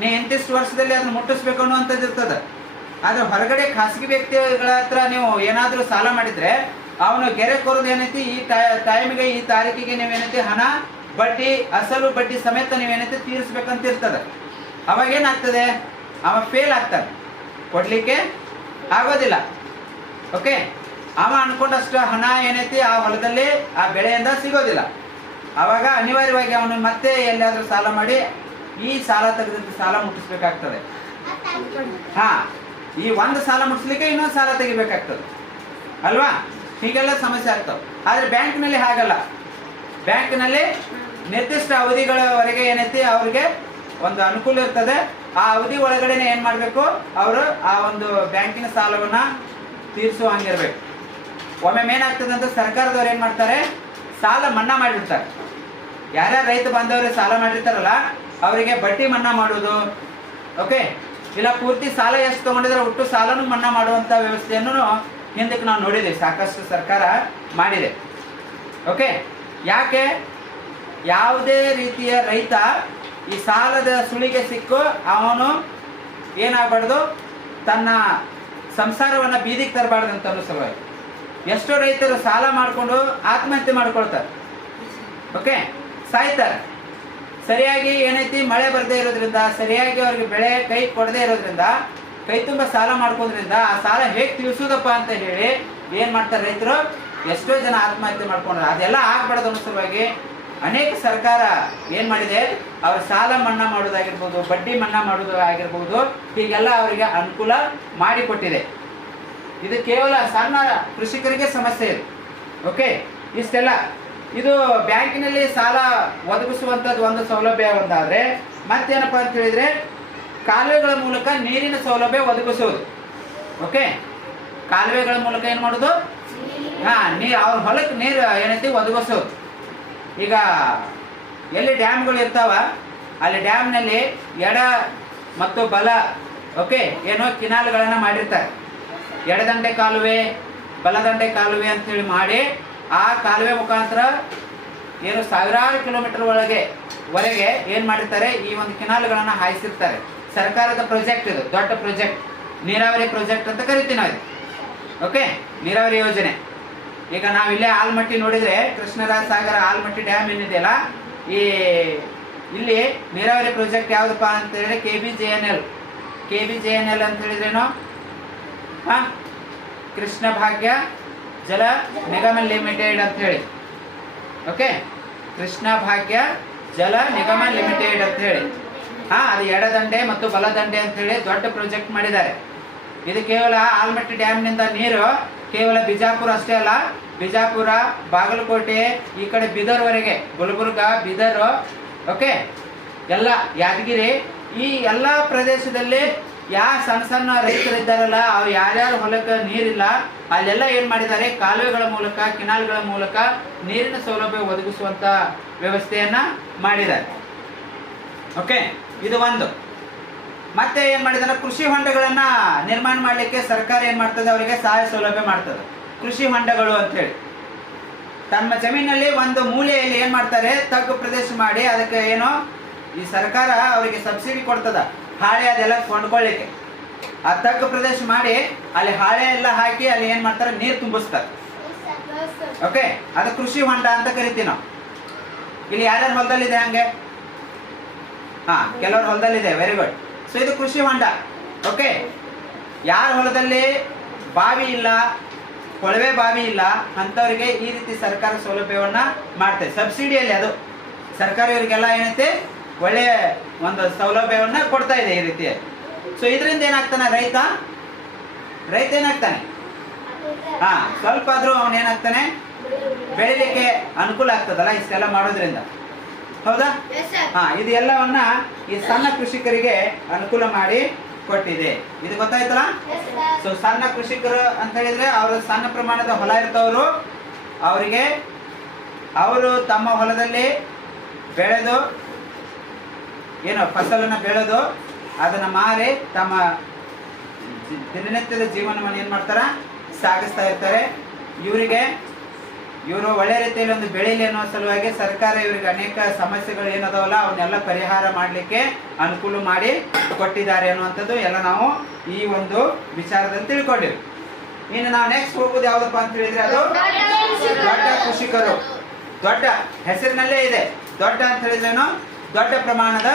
ನೀ ಇಂತಿಷ್ಟು ವರ್ಷದಲ್ಲಿ ಅದನ್ನು ಮುಟ್ಟಿಸ್ಬೇಕು ಅನ್ನುವಂಥದ್ದು ಇರ್ತದೆ. ಆದರೆ ಹೊರಗಡೆ ಖಾಸಗಿ ವ್ಯಕ್ತಿಗಳ ಹತ್ರ ನೀವು ಏನಾದರೂ ಸಾಲ ಮಾಡಿದರೆ ಅವನು ಗೆರೆ ಕೊರೋದು ಏನೈತಿ, ಈ ಟೈಮಿಗೆ ಈ ತಾರೀಕಿಗೆ ನೀವೇನೈತಿ ಹಣ ಬಡ್ಡಿ ಅಸಲು ಬಡ್ಡಿ ಸಮೇತ ನೀವೇನೈತಿ ತೀರಿಸ್ಬೇಕಂತ ಇರ್ತದೆ. ಅವಾಗ ಏನಾಗ್ತದೆ, ಅವ ಫೇಲ್ ಆಗ್ತಾನೆ, ಕೊಡ್ಲಿಕ್ಕೆ ಆಗೋದಿಲ್ಲ. ಓಕೆ, ಅವ ಅನ್ಕೊಂಡಷ್ಟು ಹಣ ಏನೈತಿ ಆ ಹೊಲದಲ್ಲಿ ಆ ಬೆಳೆಯಿಂದ ಸಿಗೋದಿಲ್ಲ. ಆವಾಗ ಅನಿವಾರ್ಯವಾಗಿ ಅವನು ಮತ್ತೆ ಎಲ್ಲಿಯಾದ್ರೂ ಸಾಲ ಮಾಡಿ ಈ ಸಾಲ ತೆಗೆದಂತ ಸಾಲ ಮುಟ್ಟಿಸ್ಬೇಕಾಗ್ತದೆ. ಹಾ, ಈ ಒಂದು ಸಾಲ ಮುಟ್ಟಿಸ್ಲಿಕ್ಕೆ ಇನ್ನೊಂದು ಸಾಲ ತೆಗಿಬೇಕಾಗ್ತದೆ ಅಲ್ವಾ? ಹೀಗೆಲ್ಲ ಸಮಸ್ಯೆ ಆಗ್ತವೆ. ಆದರೆ ಬ್ಯಾಂಕ್ನಲ್ಲಿ ಹಾಗಲ್ಲ. ಬ್ಯಾಂಕ್ನಲ್ಲಿ ನಿರ್ದಿಷ್ಟ ಅವಧಿಗಳವರೆಗೆ ಏನೈತಿ ಅವ್ರಿಗೆ ಒಂದು ಅನುಕೂಲ ಇರ್ತದೆ. ಆ ಅವಧಿ ಒಳಗಡೆನೆ ಏನು ಮಾಡಬೇಕು, ಅವರು ಆ ಒಂದು ಬ್ಯಾಂಕಿನ ಸಾಲವನ್ನು ತೀರಿಸುವ ಹಂಗಿರ್ಬೇಕು. ಒಮ್ಮೆ ಏನಾಗ್ತದೆ ಅಂತ ಸರ್ಕಾರದವ್ರು ಏನು ಮಾಡ್ತಾರೆ, ಸಾಲ ಮನ್ನಾ ಮಾಡಿರ್ತಾರೆ. ಯಾರ್ಯಾರು ರೈತ ಬಾಂಧವರು ಸಾಲ ಮಾಡಿರ್ತಾರಲ್ಲ ಅವರಿಗೆ ಬಡ್ಡಿ ಮನ್ನಾ ಮಾಡೋದು. ಓಕೆ, ಇಲ್ಲ ಪೂರ್ತಿ ಸಾಲ ಎಷ್ಟು ತೊಗೊಂಡಿದ್ರೆ ಒಟ್ಟು ಸಾಲನೂ ಮನ್ನಾ ಮಾಡುವಂಥ ವ್ಯವಸ್ಥೆಯನ್ನು ಹಿಂದಕ್ಕೆ ನಾವು ನೋಡಿದ್ದೀವಿ, ಸಾಕಷ್ಟು ಸರ್ಕಾರ ಮಾಡಿದೆ. ಓಕೆ, ಯಾಕೆ ಯಾವುದೇ ರೀತಿಯ ರೈತ ಈ ಸಾಲದ ಸುಳಿಗೆ ಸಿಕ್ಕು ಅವನು ಏನಾಗಬಾರ್ದು, ತನ್ನ ಸಂಸಾರವನ್ನು ಬೀದಿಗೆ ತರಬಾರ್ದು ಅಂತ ಅನ್ನೋ ಸಲುವಾಗಿ ಎಷ್ಟೋ ರೈತರು ಸಾಲ ಮಾಡಿಕೊಂಡು ಆತ್ಮಹತ್ಯೆ ಮಾಡ್ಕೊಳ್ತಾರೆ. ಓಕೆ, ಸಾಯ್ತಾರೆ. ಸರಿಯಾಗಿ ಏನೈತಿ ಮಳೆ ಬರದೇ ಇರೋದ್ರಿಂದ, ಸರಿಯಾಗಿ ಅವ್ರಿಗೆ ಬೆಳೆ ಕೈ ಕೊಡದೇ ಇರೋದ್ರಿಂದ, ಕೈ ತುಂಬ ಸಾಲ ಮಾಡ್ಕೋದ್ರಿಂದ ಆ ಸಾಲ ಹೇಗೆ ತೀರಿಸೋದಪ್ಪ ಅಂತ ಹೇಳಿ ಏನು ಮಾಡ್ತಾರೆ ರೈತರು, ಎಷ್ಟೋ ಜನ ಆತ್ಮಹತ್ಯೆ ಮಾಡ್ಕೊಂಡ್ರೆ. ಅದೆಲ್ಲ ಆಗ್ಬಾರ್ದು ಅನ್ನೋ ಸಲುವಾಗಿ ಅನೇಕ ಸರ್ಕಾರ ಏನು ಮಾಡಿದೆ, ಅವ್ರ ಸಾಲ ಮನ್ನಾ ಮಾಡೋದಾಗಿರ್ಬೋದು, ಬಡ್ಡಿ ಮನ್ನಾ ಮಾಡೋದು ಆಗಿರ್ಬೋದು, ಹೀಗೆಲ್ಲ ಅವರಿಗೆ ಅನುಕೂಲ ಮಾಡಿಕೊಟ್ಟಿದೆ. ಇದು ಕೇವಲ ಸಣ್ಣ ಕೃಷಿಕರಿಗೆ ಸಮಸ್ಯೆ ಇದೆ. ಓಕೆ, ಇಷ್ಟೆಲ್ಲ ಇದು ಬ್ಯಾಂಕಿನಲ್ಲಿ ಸಾಲ ಒದಗಿಸುವಂಥದ್ದು ಒಂದು ಸೌಲಭ್ಯ ಒಂದಾದರೆ, ಮತ್ತೇನಪ್ಪ ಅಂತ ಹೇಳಿದರೆ ಕಾಲುವೆಗಳ ಮೂಲಕ ನೀರಿನ ಸೌಲಭ್ಯ ಒದಗಿಸೋದು. ಓಕೆ, ಕಾಲುವೆಗಳ ಮೂಲಕ ಏನು ಮಾಡೋದು, ನೀರು ಅವ್ರ ಹೊಲಕ್ಕೆ ನೀರು ಏನೈತಿ ಒದಗಿಸೋದು. ಈಗ ಎಲ್ಲಿ ಡ್ಯಾಮ್ಗಳು ಇರ್ತಾವ ಅಲ್ಲಿ ಡ್ಯಾಮ್ನಲ್ಲಿ ಎಡ ಮತ್ತು ಬಲ ಓಕೆ ಏನೋ ಕಿನಾಲ್ಗಳನ್ನು ಮಾಡಿರ್ತಾರೆ. ಎಡದಂಡೆ ಕಾಲುವೆ, ಬಲದಂಡೆ ಕಾಲುವೆ ಅಂತೇಳಿ ಮಾಡಿ ಆ ಕಾಲುವೆ ಮುಖಾಂತರ ಏನು ಸಾವಿರಾರು ಕಿಲೋಮೀಟರ್ ವರೆಗೆ ಏನು ಮಾಡಿರ್ತಾರೆ, ಈ ಒಂದು ಕಿನಾಲ್ಗಳನ್ನು ಹಾಯಿಸಿರ್ತಾರೆ. ಸರ್ಕಾರದ ಪ್ರಾಜೆಕ್ಟ್ ಇದು, ದೊಡ್ಡ ಪ್ರಾಜೆಕ್ಟ್, ನೀರಾವರಿ ಪ್ರಾಜೆಕ್ಟ್ ಅಂತ ಕರಿತೀವಿ ನಾವು. ಓಕೆ, ನೀರಾವರಿ ಯೋಜನೆ. ಈಗ ನಾವಿಲ್ಲೇ ಆಲ್ಮಟ್ಟಿ ನೋಡಿದರೆ ಕೃಷ್ಣರಾಜ ಸಾಗರ ಆಲ್ಮಟ್ಟಿ ಡ್ಯಾಮ್ ಏನಿದೆಯಲ್ಲ, ಇಲ್ಲಿ ನೀರಾವರಿ ಪ್ರಾಜೆಕ್ಟ್ ಯಾವುದಪ್ಪ ಅಂತ ಹೇಳಿದ್ರೆ KBJNL ಅಂತ ಹೇಳಿದ್ರೇನು, ಕೃಷ್ಣ ಭಾಗ್ಯ ಜಲ ನಿಗಮ ಲಿಮಿಟೆಡ್ ಅಂತ ಹೇಳಿ. ಓಕೆ, ಕೃಷ್ಣ ಭಾಗ್ಯ ಜಲ ನಿಗಮ ಲಿಮಿಟೆಡ್ ಅಂತ ಹೇಳಿ. ಅದು ಎಡದಂಡೆ ಮತ್ತು ಬಲದಂಡೆ ಅಂತ ಹೇಳಿ ದೊಡ್ಡ ಪ್ರಾಜೆಕ್ಟ್ ಮಾಡಿದ್ದಾರೆ. ಇದು ಕೇವಲ ಆಲ್ಮಟ್ಟಿ ಡ್ಯಾಮ್ನಿಂದ ನೀರು ಕೇವಲ ಬಿಜಾಪುರ ಅಷ್ಟೇ ಅಲ್ಲ, ಬಿಜಾಪುರ, ಬಾಗಲಕೋಟೆ, ಈ ಕಡೆ ಬೀದರ್ವರೆಗೆ, ಗುಲ್ಬರ್ಗ, ಬೀದರ್, ಓಕೆ, ಎಲ್ಲ ಯಾದಗಿರಿ, ಈ ಎಲ್ಲ ಪ್ರದೇಶದಲ್ಲಿ ಸಣ್ಣ ಸಣ್ಣ ರೈತರಿದ್ದಾರಲ್ಲ, ಅವ್ರು ಯಾರ್ಯಾರು ಹೊಲಕ್ಕೆ ನೀರಿಲ್ಲ ಅಲ್ಲೆಲ್ಲ ಏನು ಮಾಡಿದ್ದಾರೆ, ಕಾಲುವೆಗಳ ಮೂಲಕ, ಕಿನಾಲ್ಗಳ ಮೂಲಕ ನೀರಿನ ಸೌಲಭ್ಯ ಒದಗಿಸುವಂಥ ವ್ಯವಸ್ಥೆಯನ್ನು ಮಾಡಿದ್ದಾರೆ. ಓಕೆ, ಇದು ಒಂದು. ಮತ್ತೆ ಏನು ಮಾಡಿದಾರೆ, ಕೃಷಿ ಹೊಂಡಗಳನ್ನು ನಿರ್ಮಾಣ ಮಾಡಲಿಕ್ಕೆ ಸರ್ಕಾರ ಏನು ಮಾಡ್ತದೆ, ಅವರಿಗೆ ಸಹಾಯ ಸೌಲಭ್ಯ ಮಾಡ್ತದೆ. ಕೃಷಿ ಹೊಂಡಗಳು ಅಂಥೇಳಿ ತಮ್ಮ ಜಮೀನಲ್ಲಿ ಒಂದು ಮೂಲೆಯಲ್ಲಿ ಏನು ಮಾಡ್ತಾರೆ, ತಗ್ಗು ಪ್ರದೇಶ ಮಾಡಿ ಅದಕ್ಕೆ ಏನೋ ಈ ಸರ್ಕಾರ ಅವರಿಗೆ ಸಬ್ಸಿಡಿ ಕೊಡ್ತದ, ಹಾಳೆ ಅದೆಲ್ಲ ಕೊಂಡ್ಕೊಳ್ಳಿಕ್ಕೆ. ಆ ತಗ್ಗು ಪ್ರದೇಶ ಮಾಡಿ ಅಲ್ಲಿ ಹಾಳೆ ಎಲ್ಲ ಹಾಕಿ ಅಲ್ಲಿ ಏನು ಮಾಡ್ತಾರೆ, ನೀರು ತುಂಬಿಸ್ತಾರೆ. ಓಕೆ, ಅದು ಕೃಷಿ ಹೊಂಡ ಅಂತ ಕರಿತೀವಿ ನಾವು. ಇಲ್ಲಿ ಯಾರ್ಯಾರ ಹೊಲದಲ್ಲಿದೆ ಹಂಗೆ, ಕೆಲವ್ರ ಹೊಲದಲ್ಲಿದೆ, ವೆರಿ ಗುಡ್. ಸೊ ಇದು ಕೃಷಿ ಹೊಂಡ. ಓಕೆ, ಯಾರ ಹೊಲದಲ್ಲಿ ಬಾವಿ ಇಲ್ಲ, ಕೊಳವೆ ಬಾವಿ ಇಲ್ಲ ಅಂಥವ್ರಿಗೆ ಈ ರೀತಿ ಸರ್ಕಾರ ಸೌಲಭ್ಯವನ್ನು ಮಾಡ್ತೇವೆ. ಸಬ್ಸಿಡಿಯಲ್ಲಿ ಅದು ಸರ್ಕಾರ ಇವರಿಗೆಲ್ಲ ಏನೈತೆ ಒಳ್ಳೆಯ ಒಂದು ಸೌಲಭ್ಯವನ್ನು ಕೊಡ್ತಾ ಇದೆ ಈ ರೀತಿ. ಸೊ ಇದರಿಂದ ಏನಾಗ್ತಾನೆ, ರೈತ ಏನಾಗ್ತಾನೆ, ಸ್ವಲ್ಪ ಆದರೂ ಅವನು ಏನಾಗ್ತಾನೆ, ಬೆಳಿಲಿಕ್ಕೆ ಅನುಕೂಲ ಆಗ್ತದಲ್ಲ ಇಷ್ಟೆಲ್ಲ ಮಾಡೋದ್ರಿಂದ. ಹೌದಾ? ಇದು ಎಲ್ಲವನ್ನ ಈ ಸಣ್ಣ ಕೃಷಿಕರಿಗೆ ಅನುಕೂಲ ಮಾಡಿ ಕೊಟ್ಟಿದೆ. ಇದು ಗೊತ್ತಾಯ್ತಲ್ಲ? ಸೊ ಸಣ್ಣ ಕೃಷಿಕರು ಅಂತ ಹೇಳಿದ್ರೆ ಅವರು ಸಣ್ಣ ಪ್ರಮಾಣದ ಹೊಲ ಇರ್ತವರು, ಅವರಿಗೆ ಅವರು ತಮ್ಮ ಹೊಲದಲ್ಲಿ ಬೆಳೆದು ಏನು ಫಸಲನ್ನು ಬೆಳೆದು ಅದನ್ನು ಮಾರಿ ತಮ್ಮ ದಿನನಿತ್ಯದ ಜೀವನವನ್ನು ಏನು ಮಾಡ್ತಾರೆ, ಸಾಗಿಸ್ತಾ ಇರ್ತಾರೆ. ಇವರು ಒಳ್ಳೆ ರೀತಿಯಲ್ಲಿ ಒಂದು ಬೆಳೀಲಿ ಅನ್ನೋ ಸಲುವಾಗಿ ಸರ್ಕಾರ ಇವರಿಗೆ ಅನೇಕ ಸಮಸ್ಯೆಗಳು ಏನದಾವಲ್ಲ ಅವನ್ನೆಲ್ಲ ಪರಿಹಾರ ಮಾಡಲಿಕ್ಕೆ ಅನುಕೂಲ ಮಾಡಿ ಕೊಟ್ಟಿದ್ದಾರೆ ಅನ್ನುವಂಥದ್ದು ಎಲ್ಲ ನಾವು ಈ ಒಂದು ವಿಚಾರದಲ್ಲಿ ತಿಳ್ಕೊಂಡಿವಿ. ಇನ್ನು ನಾವು ನೆಕ್ಸ್ಟ್ ಹೋಗೋದು ಯಾವುದಪ್ಪ ಅಂತ ಹೇಳಿದ್ರೆ ಅದು ದೊಡ್ಡ ಕೃಷಿಕರು. ದೊಡ್ಡ ಹೆಸರಿನಲ್ಲೇ ಇದೆ, ದೊಡ್ಡ ಅಂತ ಹೇಳಿದ್ರೇನು ದೊಡ್ಡ ಪ್ರಮಾಣದ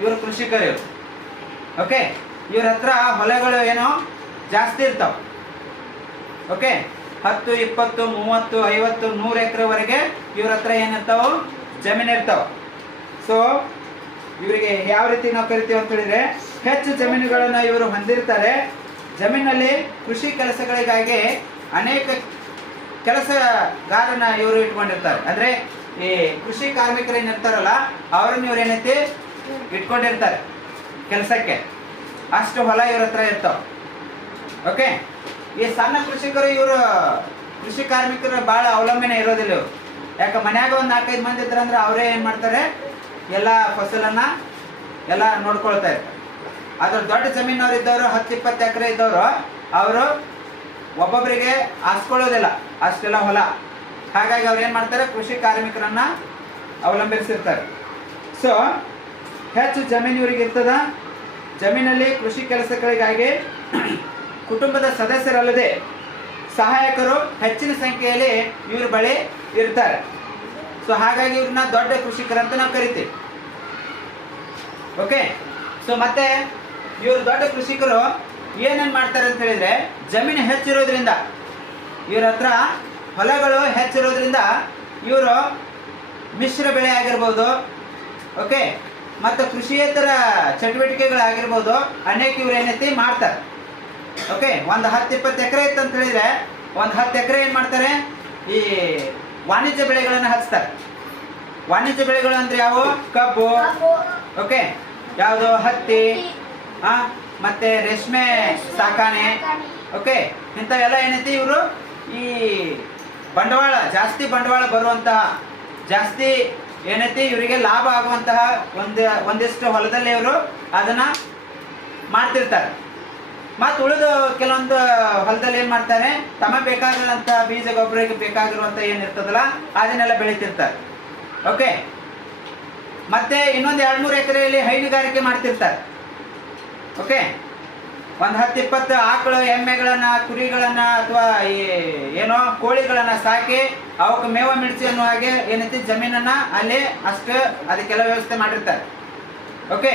ಇವರು ಕೃಷಿಕರು. ಓಕೆ, ಇವ್ರ ಹತ್ರ ಹೊಲಗಳು ಏನೋ ಜಾಸ್ತಿ ಇರ್ತಾವ. ಓಕೆ, 10, 20, 30, 50, 100 ಎಕರೆವರೆಗೆ ಇವ್ರ ಹತ್ರ ಏನಿರ್ತಾವ, ಜಮೀನು ಇರ್ತಾವ. ಸೊ ಇವರಿಗೆ ಯಾವ ರೀತಿ ನಾವು ಕರಿತೀವಿ ಅಂತ ಹೇಳಿದ್ರೆ ಹೆಚ್ಚು ಜಮೀನುಗಳನ್ನು ಇವರು ಹೊಂದಿರ್ತಾರೆ. ಜಮೀನಲ್ಲಿ ಕೃಷಿ ಕೆಲಸಗಳಿಗಾಗಿ ಅನೇಕ ಕೆಲಸಗಾರನ ಇವರು ಇಟ್ಕೊಂಡಿರ್ತಾರೆ. ಅಂದ್ರೆ ಈ ಕೃಷಿ ಕಾರ್ಮಿಕರು ಏನಿರ್ತಾರಲ್ಲ ಅವ್ರನ್ನ ಇವ್ರು ಏನೈತಿ ಇಟ್ಕೊಂಡಿರ್ತಾರೆ ಕೆಲಸಕ್ಕೆ. ಅಷ್ಟು ಹೊಲ ಇವ್ರ ಹತ್ರ ಇರ್ತಾವ. ಓಕೆ, ಈ ಸಣ್ಣ ಕೃಷಿಕರು ಇವರು ಕೃಷಿ ಕಾರ್ಮಿಕರು ಭಾಳ ಅವಲಂಬನೆ ಇರೋದಿಲ್ಲ ಇವರು. ಯಾಕೆ ಮನ್ಯಾಗ ಒಂದು 4-5 ಮಂದಿ ಇದ್ರಂದ್ರೆ ಅವರೇ ಏನು ಮಾಡ್ತಾರೆ, ಎಲ್ಲ ಫಸಲನ್ನ ಎಲ್ಲ ನೋಡ್ಕೊಳ್ತಾ ಇರ್ತಾರೆ. ಅದ್ರ ದೊಡ್ಡ ಜಮೀನವ್ರು ಇದ್ದವರು 10-20 ಎಕರೆ ಇದ್ದವರು ಅವರು ಒಬ್ಬೊಬ್ಬರಿಗೆ ಹಾಸ್ಕೊಳ್ಳೋದಿಲ್ಲ ಅಷ್ಟೆಲ್ಲ ಹೊಲ. ಹಾಗಾಗಿ ಅವ್ರು ಏನು ಮಾಡ್ತಾರೆ, ಕೃಷಿ ಕಾರ್ಮಿಕರನ್ನ ಅವಲಂಬಿಸಿರ್ತಾರೆ. ಸೊ ಹೆಚ್ಚು ಜಮೀನು ಇವ್ರಿಗೆ ಇರ್ತದ. ಜಮೀನಲ್ಲಿ ಕೃಷಿ ಕೆಲಸಗಳಿಗಾಗಿ ಕುಟುಂಬದ ಸದಸ್ಯರಲ್ಲದೆ ಸಹಾಯಕರು ಹೆಚ್ಚಿನ ಸಂಖ್ಯೆಯಲ್ಲಿ ಇವ್ರ ಬಳಿ ಇರ್ತಾರೆ. ಸೊ ಹಾಗಾಗಿ ಇವ್ರನ್ನ ದೊಡ್ಡ ಕೃಷಿಕರಂತ ನಾವು ಕರಿತೀವಿ. ಓಕೆ, ಸೊ ಮತ್ತೆ ಇವರು ದೊಡ್ಡ ಕೃಷಿಕರು ಏನೇನು ಮಾಡ್ತಾರೆ ಅಂತ ಹೇಳಿದ್ರೆ, ಜಮೀನು ಹೆಚ್ಚಿರೋದ್ರಿಂದ ಇವ್ರ ಹತ್ರ ಹೊಲಗಳು ಹೆಚ್ಚಿರೋದ್ರಿಂದ ಇವರು ಮಿಶ್ರ ಬೆಳೆ ಆಗಿರ್ಬೋದು, ಓಕೆ, ಮತ್ತು ಕೃಷಿಯೇತರ ಚಟುವಟಿಕೆಗಳಾಗಿರ್ಬೋದು ಅನೇಕ ಇವ್ರು ಏನೈತಿ ಮಾಡ್ತಾರೆ. ಓಕೆ, ಒಂದು 10-20 ಎಕರೆ ಇತ್ತು ಅಂತ ಹೇಳಿದ್ರೆ ಒಂದು 10 ಎಕರೆ ಏನು ಮಾಡ್ತಾರೆ, ಈ ವಾಣಿಜ್ಯ ಬೆಳೆಗಳನ್ನು ಹಚ್ತಾರೆ. ವಾಣಿಜ್ಯ ಬೆಳೆಗಳು ಅಂದ್ರೆ ಯಾವುವು, ಕಬ್ಬು, ಓಕೆ, ಯಾವುದು ಹತ್ತಿ, ಮತ್ತೆ ರೇಷ್ಮೆ ಸಾಕಾಣೆ, ಓಕೆ, ಇಂಥವೆಲ್ಲ ಏನೈತಿ ಇವರು ಈ ಬಂಡವಾಳ ಜಾಸ್ತಿ ಬಂಡವಾಳ ಬರುವಂತಹ ಜಾಸ್ತಿ ಏನೈತಿ ಇವರಿಗೆ ಲಾಭ ಆಗುವಂತಹ ಒಂದಿಷ್ಟು ಹೊಲದಲ್ಲಿ ಇವರು ಅದನ್ನ ಮಾಡ್ತಿರ್ತಾರೆ. ಮತ್ತು ಉಳಿದು ಕೆಲವೊಂದು ಹೊಲದಲ್ಲಿ ಏನು ಮಾಡ್ತಾರೆ, ತಮ್ಮ ಬೇಕಾಗಿರುವಂಥ ಬೀಜ ಗೊಬ್ಬರಕ್ಕೆ ಬೇಕಾಗಿರುವಂಥ ಏನಿರ್ತದಲ್ಲ ಅದನ್ನೆಲ್ಲ ಬೆಳೀತಿರ್ತಾರೆ. ಓಕೆ, ಮತ್ತೆ ಇನ್ನೊಂದು 2-3 ಎಕರೆಯಲ್ಲಿ ಹೈನುಗಾರಿಕೆ ಮಾಡ್ತಿರ್ತಾರೆ. ಓಕೆ, ಒಂದು 10-20 ಆಕಳು ಎಮ್ಮೆಗಳನ್ನ ಕುರಿಗಳನ್ನ ಅಥವಾ ಈ ಏನೋ ಕೋಳಿಗಳನ್ನ ಸಾಕಿ ಅವಕ್ಕೆ ಮೇವ ಮಿಡ್ಸಿ ಅನ್ನೋ ಹಾಗೆ ಏನೈತಿ ಜಮೀನನ್ನ ಅಲ್ಲಿ ಅಷ್ಟು ಅದಕ್ಕೆಲ್ಲ ವ್ಯವಸ್ಥೆ ಮಾಡಿರ್ತಾರೆ. ಓಕೆ,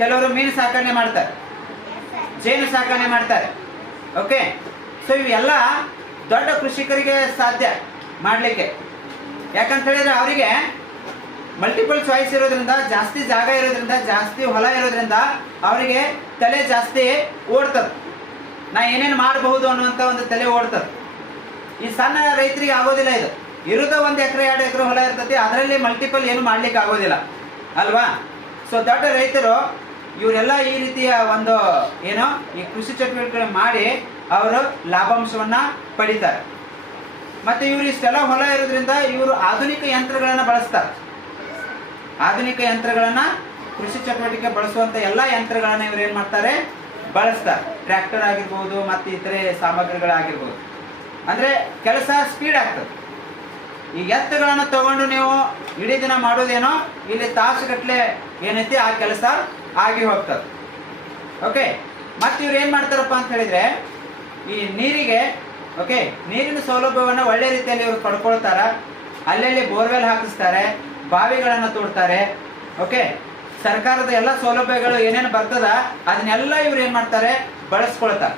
ಕೆಲವರು ಮೀನು ಸಾಕಣೆ ಮಾಡ್ತಾರೆ, ಜೇನು ಸಾಕಣೆ ಮಾಡ್ತಾರೆ. ಓಕೆ, ಸೊ ಇವೆಲ್ಲ ದೊಡ್ಡ ಕೃಷಿಕರಿಗೆ ಸಾಧ್ಯ ಮಾಡಲಿಕ್ಕೆ. ಯಾಕಂತ ಹೇಳಿದ್ರೆ ಅವರಿಗೆ ಮಲ್ಟಿಪಲ್ ಚಾಯ್ಸ್ ಇರೋದ್ರಿಂದ, ಜಾಸ್ತಿ ಜಾಗ ಇರೋದ್ರಿಂದ, ಜಾಸ್ತಿ ಹೊಲ ಇರೋದ್ರಿಂದ ಅವರಿಗೆ ತಲೆ ಜಾಸ್ತಿ ಓಡ್ತದೆ. ನಾ ಏನೇನು ಮಾಡಬಹುದು ಅನ್ನುವಂಥ ಒಂದು ತಲೆ ಓಡ್ತದೆ. ಈ ಸಣ್ಣ ರೈತರಿಗೆ ಆಗೋದಿಲ್ಲ. ಇದು ಇರೋದು 1 ಎಕರೆ 2 ಎಕರೆ ಹೊಲ ಇರ್ತೈತಿ, ಅದರಲ್ಲಿ ಮಲ್ಟಿಪಲ್ ಏನು ಮಾಡ್ಲಿಕ್ಕೆ ಆಗೋದಿಲ್ಲ ಅಲ್ವಾ. ಸೊ ದೊಡ್ಡ ರೈತರು ಇವರೆಲ್ಲ ಈ ರೀತಿಯ ಒಂದು ಏನೋ ಈ ಕೃಷಿ ಚಟುವಟಿಕೆ ಮಾಡಿ ಅವರು ಲಾಭಾಂಶವನ್ನ ಪಡಿತಾರೆ. ಮತ್ತೆ ಇವರು ಇಷ್ಟೆಲ್ಲ ಹೊಲ ಇರೋದ್ರಿಂದ ಇವರು ಆಧುನಿಕ ಯಂತ್ರಗಳನ್ನ ಬಳಸ್ತಾರೆ. ಆಧುನಿಕ ಯಂತ್ರಗಳನ್ನ ಕೃಷಿ ಚಟುವಟಿಕೆ ಬಳಸುವಂತ ಎಲ್ಲ ಯಂತ್ರಗಳನ್ನ ಇವರು ಏನ್ ಮಾಡ್ತಾರೆ, ಬಳಸ್ತಾರೆ. ಟ್ರ್ಯಾಕ್ಟರ್ ಆಗಿರ್ಬೋದು ಮತ್ತೆ ಇತರೆ ಸಾಮಗ್ರಿಗಳಾಗಿರ್ಬೋದು. ಅಂದ್ರೆ ಕೆಲಸ ಸ್ಪೀಡ್ ಆಗ್ತದೆ. ಈ ಎತ್ತುಗಳನ್ನ ತಗೊಂಡು ನೀವು ಇಡೀ ದಿನ ಮಾಡೋದೇನೋ ಇಲ್ಲಿ ತಾಸುಗಟ್ಟಲೆ ಏನೈತಿ ಆ ಕೆಲಸ ಆಗಿ ಹೋಗ್ತದೆ. ಓಕೆ, ಮತ್ತೆ ಇವ್ರು ಏನ್ ಮಾಡ್ತಾರಪ್ಪ ಅಂತ ಹೇಳಿದ್ರೆ ಈ ನೀರಿಗೆ, ಓಕೆ, ನೀರಿನ ಸೌಲಭ್ಯವನ್ನು ಒಳ್ಳೆ ರೀತಿಯಲ್ಲಿ ಇವರು ಪಡ್ಕೊಳ್ತಾರ. ಅಲ್ಲಲ್ಲಿ ಬೋರ್ವೆಲ್ ಹಾಕಿಸ್ತಾರೆ, ಬಾವಿಗಳನ್ನು ತೋಡ್ತಾರೆ. ಓಕೆ, ಸರ್ಕಾರದ ಎಲ್ಲ ಸೌಲಭ್ಯಗಳು ಏನೇನು ಬರ್ತದ ಅದನ್ನೆಲ್ಲ ಇವ್ರು ಏನ್ ಮಾಡ್ತಾರೆ, ಬಳಸ್ಕೊಳ್ತಾರೆ.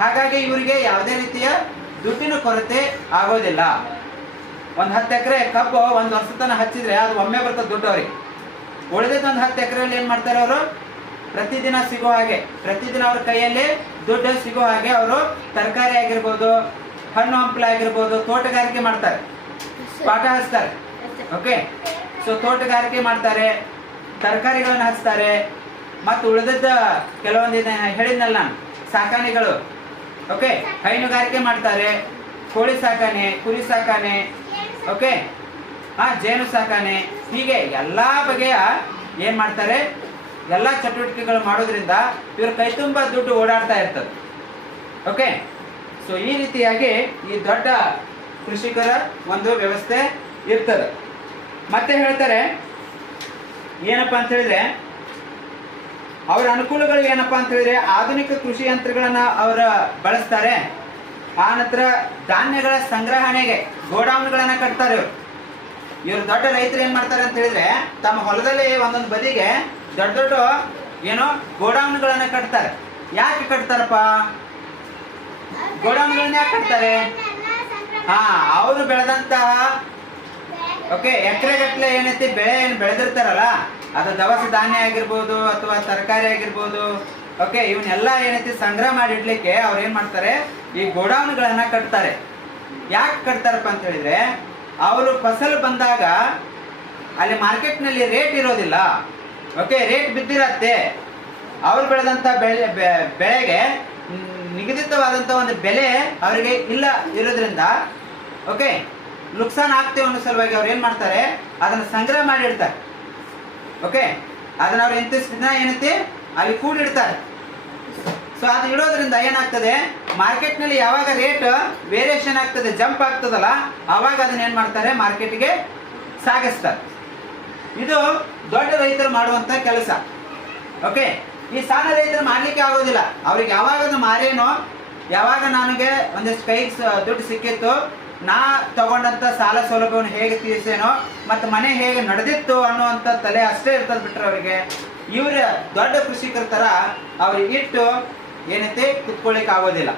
ಹಾಗಾಗಿ ಇವರಿಗೆ ಯಾವುದೇ ರೀತಿಯ ದುಡ್ಡಿನ ಕೊರತೆ ಆಗೋದಿಲ್ಲ. ಒಂದು 10 ಎಕರೆ ಕಬ್ಬು ಒಂದು ವರ್ಷ ತನಕ ಹಚ್ಚಿದ್ರೆ ಅದು ಒಮ್ಮೆ ಬರ್ತದೆ ದುಡ್ಡು ಅವ್ರಿಗೆ. ಉಳಿದಿದ್ದು ಒಂದು 10 ಎಕರೆಯಲ್ಲಿ ಏನು ಮಾಡ್ತಾರೆ, ಅವರು ಪ್ರತಿದಿನ ಸಿಗೋ ಹಾಗೆ, ಪ್ರತಿದಿನ ಅವ್ರ ಕೈಯಲ್ಲಿ ದುಡ್ಡು ಸಿಗೋ ಹಾಗೆ ಅವರು ತರಕಾರಿ ಆಗಿರ್ಬೋದು, ಹಣ್ಣು ಹಂಪಲ ಆಗಿರ್ಬೋದು, ತೋಟಗಾರಿಕೆ ಮಾಡ್ತಾರೆ, ಪಾಠ ಹಚ್ತಾರೆ. ಓಕೆ, ಸೊ ತೋಟಗಾರಿಕೆ ಮಾಡ್ತಾರೆ, ತರಕಾರಿಗಳನ್ನು ಹಚ್ತಾರೆ. ಮತ್ತು ಉಳಿದದ್ದ ಕೆಲವೊಂದು ಹೇಳಿದ್ನಲ್ಲ ನಾನು, ಸಾಕಾಣೆಗಳು. ಓಕೆ, ಹೈನುಗಾರಿಕೆ ಮಾಡ್ತಾರೆ, ಕೋಳಿ ಸಾಕಾಣೆ, ಕುರಿ ಸಾಕಾಣೆ, ಓಕೆ, ಜೇನು ಸಾಕಾಣೆ, ಹೀಗೆ ಎಲ್ಲಾ ಬಗೆಯ ಏನ್ ಮಾಡ್ತಾರೆ, ಎಲ್ಲಾ ಚಟುವಟಿಕೆಗಳು ಮಾಡೋದ್ರಿಂದ ಇವ್ರ ಕೈ ತುಂಬ ದುಡ್ಡು ಓಡಾಡ್ತಾ ಇರ್ತದೆ. ಓಕೆ, ಸೊ ಈ ರೀತಿಯಾಗಿ ಈ ದೊಡ್ಡ ಕೃಷಿಕರ ಒಂದು ವ್ಯವಸ್ಥೆ ಇರ್ತದೆ. ಮತ್ತೆ ಹೇಳ್ತಾರೆ ಏನಪ್ಪಾ ಅಂತ ಹೇಳಿದ್ರೆ, ಅವರ ಅನುಕೂಲಗಳು ಏನಪ್ಪಾ ಅಂತ ಹೇಳಿದ್ರೆ, ಆಧುನಿಕ ಕೃಷಿ ಯಂತ್ರಗಳನ್ನ ಅವರ ಬಳಸ್ತಾರೆ. ಆ ನಂತರ ಧಾನ್ಯಗಳ ಸಂಗ್ರಹಣೆಗೆ ಗೋಡೌನ್ಗಳನ್ನ ಕಟ್ತಾರೆ. ಇವರು ದೊಡ್ಡ ರೈತರು ಏನ್ ಮಾಡ್ತಾರೆ ಅಂತ ಹೇಳಿದ್ರೆ, ತಮ್ಮ ಹೊಲದಲ್ಲಿ ಒಂದೊಂದು ಬದಿಗೆ ದೊಡ್ಡ ದೊಡ್ಡ ಏನೋ ಗೋಡೌನ್ಗಳನ್ನ ಕಟ್ತಾರೆ. ಯಾಕೆ ಕಟ್ತಾರಪ್ಪ? ಗೋಡೌನ್ಗಳನ್ನ ಯಾಕೆ ಕಟ್ತಾರೆ? ಅವರು ಬೆಳೆದಂತಹ ಎಕರೆಗಟ್ಟಲೆ ಏನೈತಿ ಬೆಳೆ ಏನು ಬೆಳೆದಿರ್ತಾರಲ್ಲ, ಅದು ದವಸ ಧಾನ್ಯ ಆಗಿರ್ಬೋದು ಅಥವಾ ತರಕಾರಿ ಆಗಿರ್ಬೋದು, ಇವನ್ನೆಲ್ಲ ಏನೈತಿ ಸಂಗ್ರಹ ಮಾಡಿ ಇಡ್ಲಿಕ್ಕೆ ಅವ್ರು ಏನ್ ಮಾಡ್ತಾರೆ, ಈ ಗೋಡೌನ್ಗಳನ್ನ ಕಟ್ತಾರೆ. ಯಾಕೆ ಕಟ್ತಾರಪ್ಪ ಅಂತ ಹೇಳಿದ್ರೆ, ಅವರು ಫಸಲು ಬಂದಾಗ ಅಲ್ಲಿ ಮಾರ್ಕೆಟ್ನಲ್ಲಿ ರೇಟ್ ಇರೋದಿಲ್ಲ. ರೇಟ್ ಬಿದ್ದಿರತ್ತೆ. ಅವ್ರು ಬೆಳೆದಂತ ಬೆಳೆಗೆ ನಿಗದಿತವಾದಂತ ಒಂದು ಬೆಲೆ ಅವರಿಗೆ ಇಲ್ಲ ಇರೋದ್ರಿಂದ ನುಕ್ಸಾನ್ ಆಗ್ತೇವೆ ಅನ್ನೋ ಸಲುವಾಗಿ ಅವ್ರು ಏನ್ ಮಾಡ್ತಾರೆ, ಅದನ್ನ ಸಂಗ್ರಹ ಮಾಡಿ ಇಡ್ತಾರೆ. ಅದನ್ನ ಅವ್ರು ಇಂತಿಷ್ಟು ದಿನ ಏನೈತಿ ಅಲ್ಲಿ ಕೂಡಿಡ್ತಾರೆ. ಸೊ ಅದು ಇಡೋದ್ರಿಂದ ಏನಾಗ್ತದೆ, ಮಾರ್ಕೆಟ್ ನಲ್ಲಿ ಯಾವಾಗ ರೇಟ್ ವೇರಿಯೇಷನ್ ಆಗ್ತದೆ, ಜಂಪ್ ಆಗ್ತದಲ್ಲ, ಅವಾಗ ಅದನ್ನ ಏನ್ ಮಾಡ್ತಾರೆ, ಮಾರ್ಕೆಟ್ಗೆ ಸಾಗಿಸ್ತಾರೆ. ಇದು ದೊಡ್ಡ ರೈತರು ಮಾಡುವಂತ ಕೆಲಸ. ಈ ಸಣ್ಣ ರೈತರು ಮಾಡ್ಲಿಕ್ಕೆ ಆಗೋದಿಲ್ಲ. ಅವ್ರಿಗೆ ಯಾವಾಗ ಮಾರೇನೋ, ಯಾವಾಗ ನನಗೆ ಒಂದಿಷ್ಟು ಕೈಗೆ ದುಡ್ಡು ಸಿಕ್ಕಿತ್ತು, ನಾ ತಗೊಂಡಂತ ಸಾಲ ಸೌಲಭ್ಯವನ್ನು ಹೇಗೆ ತೀರಿಸೇನೋ ಮತ್ತು ಮನೆ ಹೇಗೆ ನಡೆದಿತ್ತು ಅನ್ನುವಂಥ ತಲೆ ಅಷ್ಟೇ ಇರ್ತದೆ ಬಿಟ್ರೆ ಅವರಿಗೆ ಇವ್ರ ದೊಡ್ಡ ಕೃಷಿಕರ ತರ ಅವ್ರಿಗೆ ಇಟ್ಟು ಏನೈತೆ ಕುತ್ಕೊಳ್ಳಿಕ್ಕೆ ಆಗೋದಿಲ್ಲ.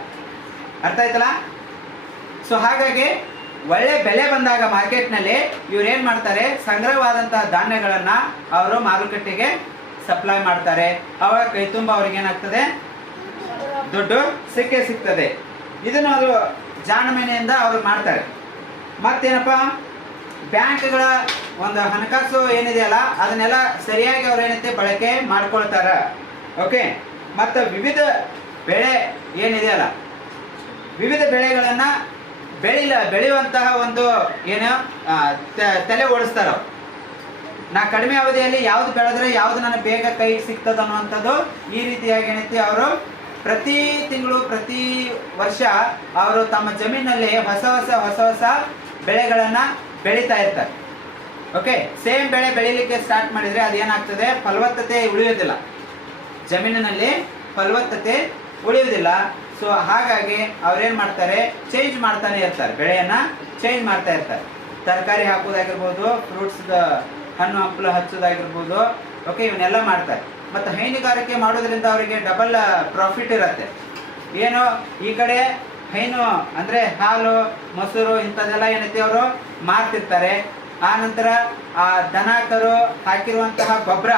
ಅರ್ಥ ಆಯ್ತಲ್ಲ? ಸೊ ಹಾಗಾಗಿ ಒಳ್ಳೆ ಬೆಲೆ ಬಂದಾಗ ಮಾರ್ಕೆಟ್ನಲ್ಲಿ ಇವ್ರು ಏನ್ ಮಾಡ್ತಾರೆ, ಸಂಗ್ರಹವಾದಂತಹ ಧಾನ್ಯಗಳನ್ನ ಅವರು ಮಾರುಕಟ್ಟೆಗೆ ಸಪ್ಲೈ ಮಾಡ್ತಾರೆ. ಅವಾಗ ಕೈ ತುಂಬ ಅವ್ರಿಗೆ ಏನಾಗ್ತದೆ, ದುಡ್ಡು ಸಿಕ್ಕೇ ಸಿಗ್ತದೆ. ಇದನ್ನು ಅವರು ಜಾಣಮನೆಯಿಂದ ಅವರು ಮಾಡ್ತಾರೆ. ಮತ್ತೇನಪ್ಪ, ಬ್ಯಾಂಕ್ಗಳ ಒಂದು ಹಣಕಾಸು ಏನಿದೆಯಲ್ಲ ಅದನ್ನೆಲ್ಲ ಸರಿಯಾಗಿ ಅವ್ರು ಏನೈತೆ ಬಳಕೆ ಮಾಡ್ಕೊಳ್ತಾರ. ಮತ್ತು ವಿವಿಧ ಬೆಳೆ ಏನಿದೆಯಲ್ಲ, ವಿವಿಧ ಬೆಳೆಗಳನ್ನ ಬೆಳೆಯುವಂತಹ ಒಂದು ಏನು ತಲೆ ಓಡಿಸ್ತಾರ. ನಾ ಕಡಿಮೆ ಅವಧಿಯಲ್ಲಿ ಯಾವ್ದು ಬೆಳೆದ್ರೆ ಯಾವ್ದು ನನಗೆ ಬೇಗ ಕೈ ಸಿಗ್ತದ ಅನ್ನುವಂಥದ್ದು ಈ ರೀತಿಯಾಗಿ ಏನೈತಿ ಅವರು ಪ್ರತಿ ತಿಂಗಳು ಪ್ರತಿ ವರ್ಷ ಅವರು ತಮ್ಮ ಜಮೀನಲ್ಲಿ ಹೊಸ ಹೊಸ ಬೆಳೆಗಳನ್ನ ಬೆಳೀತಾ ಇರ್ತಾರೆ. ಸೇಮ್ ಬೆಳೆ ಬೆಳೀಲಿಕ್ಕೆ ಸ್ಟಾರ್ಟ್ ಮಾಡಿದ್ರೆ ಅದೇನಾಗ್ತದೆ, ಫಲವತ್ತತೆ ಉಳಿಯೋದಿಲ್ಲ, ಜಮೀನಿನಲ್ಲಿ ಫಲವತ್ತತೆ ಉಳಿಯೋದಿಲ್ಲ. ಸೊ ಹಾಗಾಗಿ ಅವ್ರೇನ್ ಮಾಡ್ತಾರೆ, ಚೇಂಜ್ ಮಾಡ್ತಾನೆ ಇರ್ತಾರೆ, ಬೆಳೆಯನ್ನ ಚೇಂಜ್ ಮಾಡ್ತಾ ಇರ್ತಾರೆ. ತರಕಾರಿ ಹಾಕೋದಾಗಿರ್ಬೋದು, ಫ್ರೂಟ್ಸ್ ಹಣ್ಣು ಹಂಪಲು ಹಚ್ಚೋದಾಗಿರ್ಬೋದು, ಇವನ್ನೆಲ್ಲ ಮಾಡ್ತಾರೆ. ಮತ್ತು ಹೈನುಗಾರಿಕೆ ಮಾಡೋದ್ರಿಂದ ಅವರಿಗೆ ಡಬಲ್ ಪ್ರಾಫಿಟ್ ಇರುತ್ತೆ. ಏನು, ಈ ಕಡೆ ಹೈನು ಅಂದ್ರೆ ಹಾಲು ಮೊಸರು ಇಂಥದ್ದೆಲ್ಲ ಏನೈತಿ ಅವರು ಮಾರ್ತಿರ್ತಾರೆ. ಆ ನಂತರ ಆ ದನ ಕರು ಹಾಕಿರುವಂತಹ ಗೊಬ್ಬರ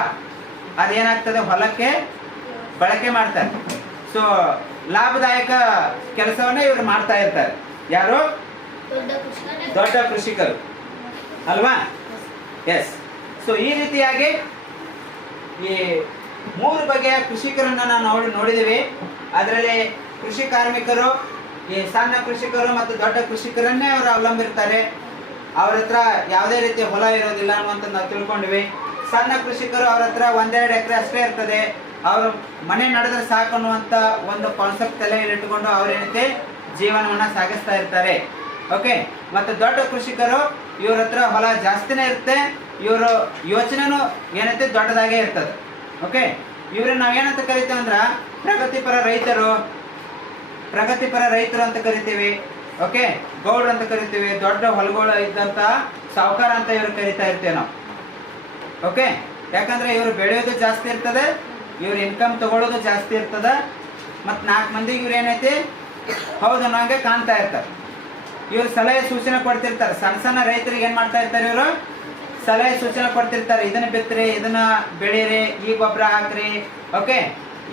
ಅದೇನಾಗ್ತದೆ, ಹೊಲಕ್ಕೆ ಬಳಕೆ ಮಾಡ್ತಾರೆ. ಸೊ ಲಾಭದಾಯಕ ಕೆಲಸವನ್ನೇ ಇವರು ಮಾಡ್ತಾ ಇರ್ತಾರೆ. ಯಾರು? ದೊಡ್ಡ ಕೃಷಿಕರು ಅಲ್ವಾ? ಎಸ್. ಸೊ ಈ ರೀತಿಯಾಗಿ ಈ 3 ಬಗೆಯ ಕೃಷಿಕರನ್ನ ನಾವು ನೋಡಿದ್ದೀವಿ. ಅದರಲ್ಲಿ ಕೃಷಿ ಕಾರ್ಮಿಕರು, ಈ ಸಣ್ಣ ಕೃಷಿಕರು ಮತ್ತು ದೊಡ್ಡ ಕೃಷಿಕರನ್ನೇ ಅವರು ಅವಲಂಬಿರ್ತಾರೆ. ಅವ್ರ ಹತ್ರ ಯಾವುದೇ ರೀತಿಯ ಹೊಲ ಇರೋದಿಲ್ಲ ಅನ್ನುವಂತ ನಾವು ತಿಳ್ಕೊಂಡ್ವಿ. ಸಣ್ಣ ಕೃಷಿಕರು ಅವ್ರ ಹತ್ರ 1-2 ಎಕರೆ ಅಷ್ಟೇ ಇರ್ತದೆ. ಅವರು ಮನೆ ನಡೆದ್ರೆ ಸಾಕು ಅನ್ನುವಂತ ಒಂದು ಕಾನ್ಸೆಪ್ಟ್ ತಲೆಯಲ್ಲಿ ಇಟ್ಟುಕೊಂಡು ಅವ್ರೇನೈತೆ ಜೀವನವನ್ನ ಸಾಗಿಸ್ತಾ ಇರ್ತಾರೆ. ಮತ್ತು ದೊಡ್ಡ ಕೃಷಿಕರು ಇವ್ರ ಹತ್ರ ಹೊಲ ಜಾಸ್ತಿನೇ ಇರುತ್ತೆ, ಇವರು ಯೋಚನೆನೂ ಏನೈತೆ ದೊಡ್ಡದಾಗೇ ಇರ್ತದೆ. ಇವ್ರನ್ನ ನಾವೇನಂತ ಕರಿತೇವೆ ಅಂದ್ರ ಪ್ರಗತಿಪರ ರೈತರು ಅಂತ ಕರಿತೀವಿ. ಗೌಡ್ರು ಅಂತ ಕರಿತೀವಿ. ದೊಡ್ಡ ಹೊಲಗಳು ಇದ್ದಂತ ಸಾಹುಕಾರ ಅಂತ ಇವ್ರು ಕರಿತಾ ಇರ್ತೇವೆ ನಾವು. ಯಾಕಂದ್ರೆ ಇವ್ರು ಬೆಳೆಯೋದು ಜಾಸ್ತಿ ಇರ್ತದೆ, ಇವ್ರ ಇನ್ಕಮ್ ತಗೊಳ್ಳೋದು ಜಾಸ್ತಿ ಇರ್ತದ. ಮತ್ತು 4 ಮಂದಿಗೆ ಇವ್ರು ಏನೈತಿ ಹೌದು ಅನ್ನೋಂಗೆ ಕಾಣ್ತಾ ಇರ್ತಾರೆ. ಇವ್ರು ಸಲಹೆ ಸೂಚನೆ ಕೊಡ್ತಿರ್ತಾರೆ. ಸಣ್ಣ ರೈತರಿಗೆ ಏನ್ ಮಾಡ್ತಾ ಇರ್ತಾರೆ, ಇವರು ಸಲಹೆ ಸೂಚನೆ ಕೊಡ್ತಿರ್ತಾರೆ. ಇದನ್ನ ಬಿತ್ತರಿ, ಇದನ್ನ ಬೆಳೀರಿ, ಈ ಗೊಬ್ಬರ ಹಾಕ್ರಿ.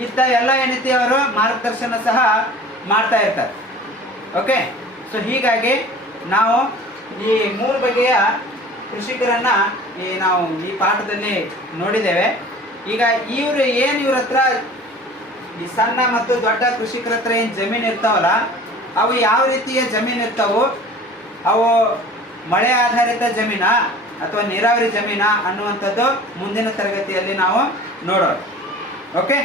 ಇತ್ತ ಎಲ್ಲ ಏನೈತಿ ಅವರು ಮಾರ್ಗದರ್ಶನ ಸಹ ಮಾಡ್ತಾ ಇರ್ತಾರೆ. ಸೊ ಹೀಗಾಗಿ ನಾವು ಈ 3 ಬಗೆಯ ಕೃಷಿಕರನ್ನ ನಾವು ಈ ಪಾಠದಲ್ಲಿ ನೋಡಿದ್ದೇವೆ. ಈಗ ಇವ್ರ ಹತ್ರ ಈ ಸಣ್ಣ ಮತ್ತು ದೊಡ್ಡ ಕೃಷಿಕರ ಹತ್ರ ಏನು ಜಮೀನು ಇರ್ತಾವಲ್ಲ, ಅವು ಯಾವ ರೀತಿಯ ಜಮೀನು ಇರ್ತಾವು, ಅವು ಮಳೆ ಆಧಾರಿತ ಜಮೀನಾ ಅಥವಾ ನೀರಾವರಿ ಜಮೀನಾ ಅನ್ನುವಂಥದ್ದು ಮುಂದಿನ ತರಗತಿಯಲ್ಲಿ ನಾವು ನೋಡೋಣ. ಓಕೆ,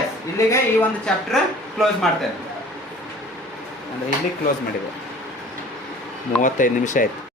ಎಸ್, ಇಲ್ಲಿಗೆ ಈ ಒಂದು ಚಾಪ್ಟರ್ ಕ್ಲೋಸ್ ಮಾಡ್ತೇನೆ. ಅಂದರೆ ಇಲ್ಲಿ ಕ್ಲೋಸ್ ಮಾಡಿದೆ, 35 ನಿಮಿಷ ಆಯ್ತು.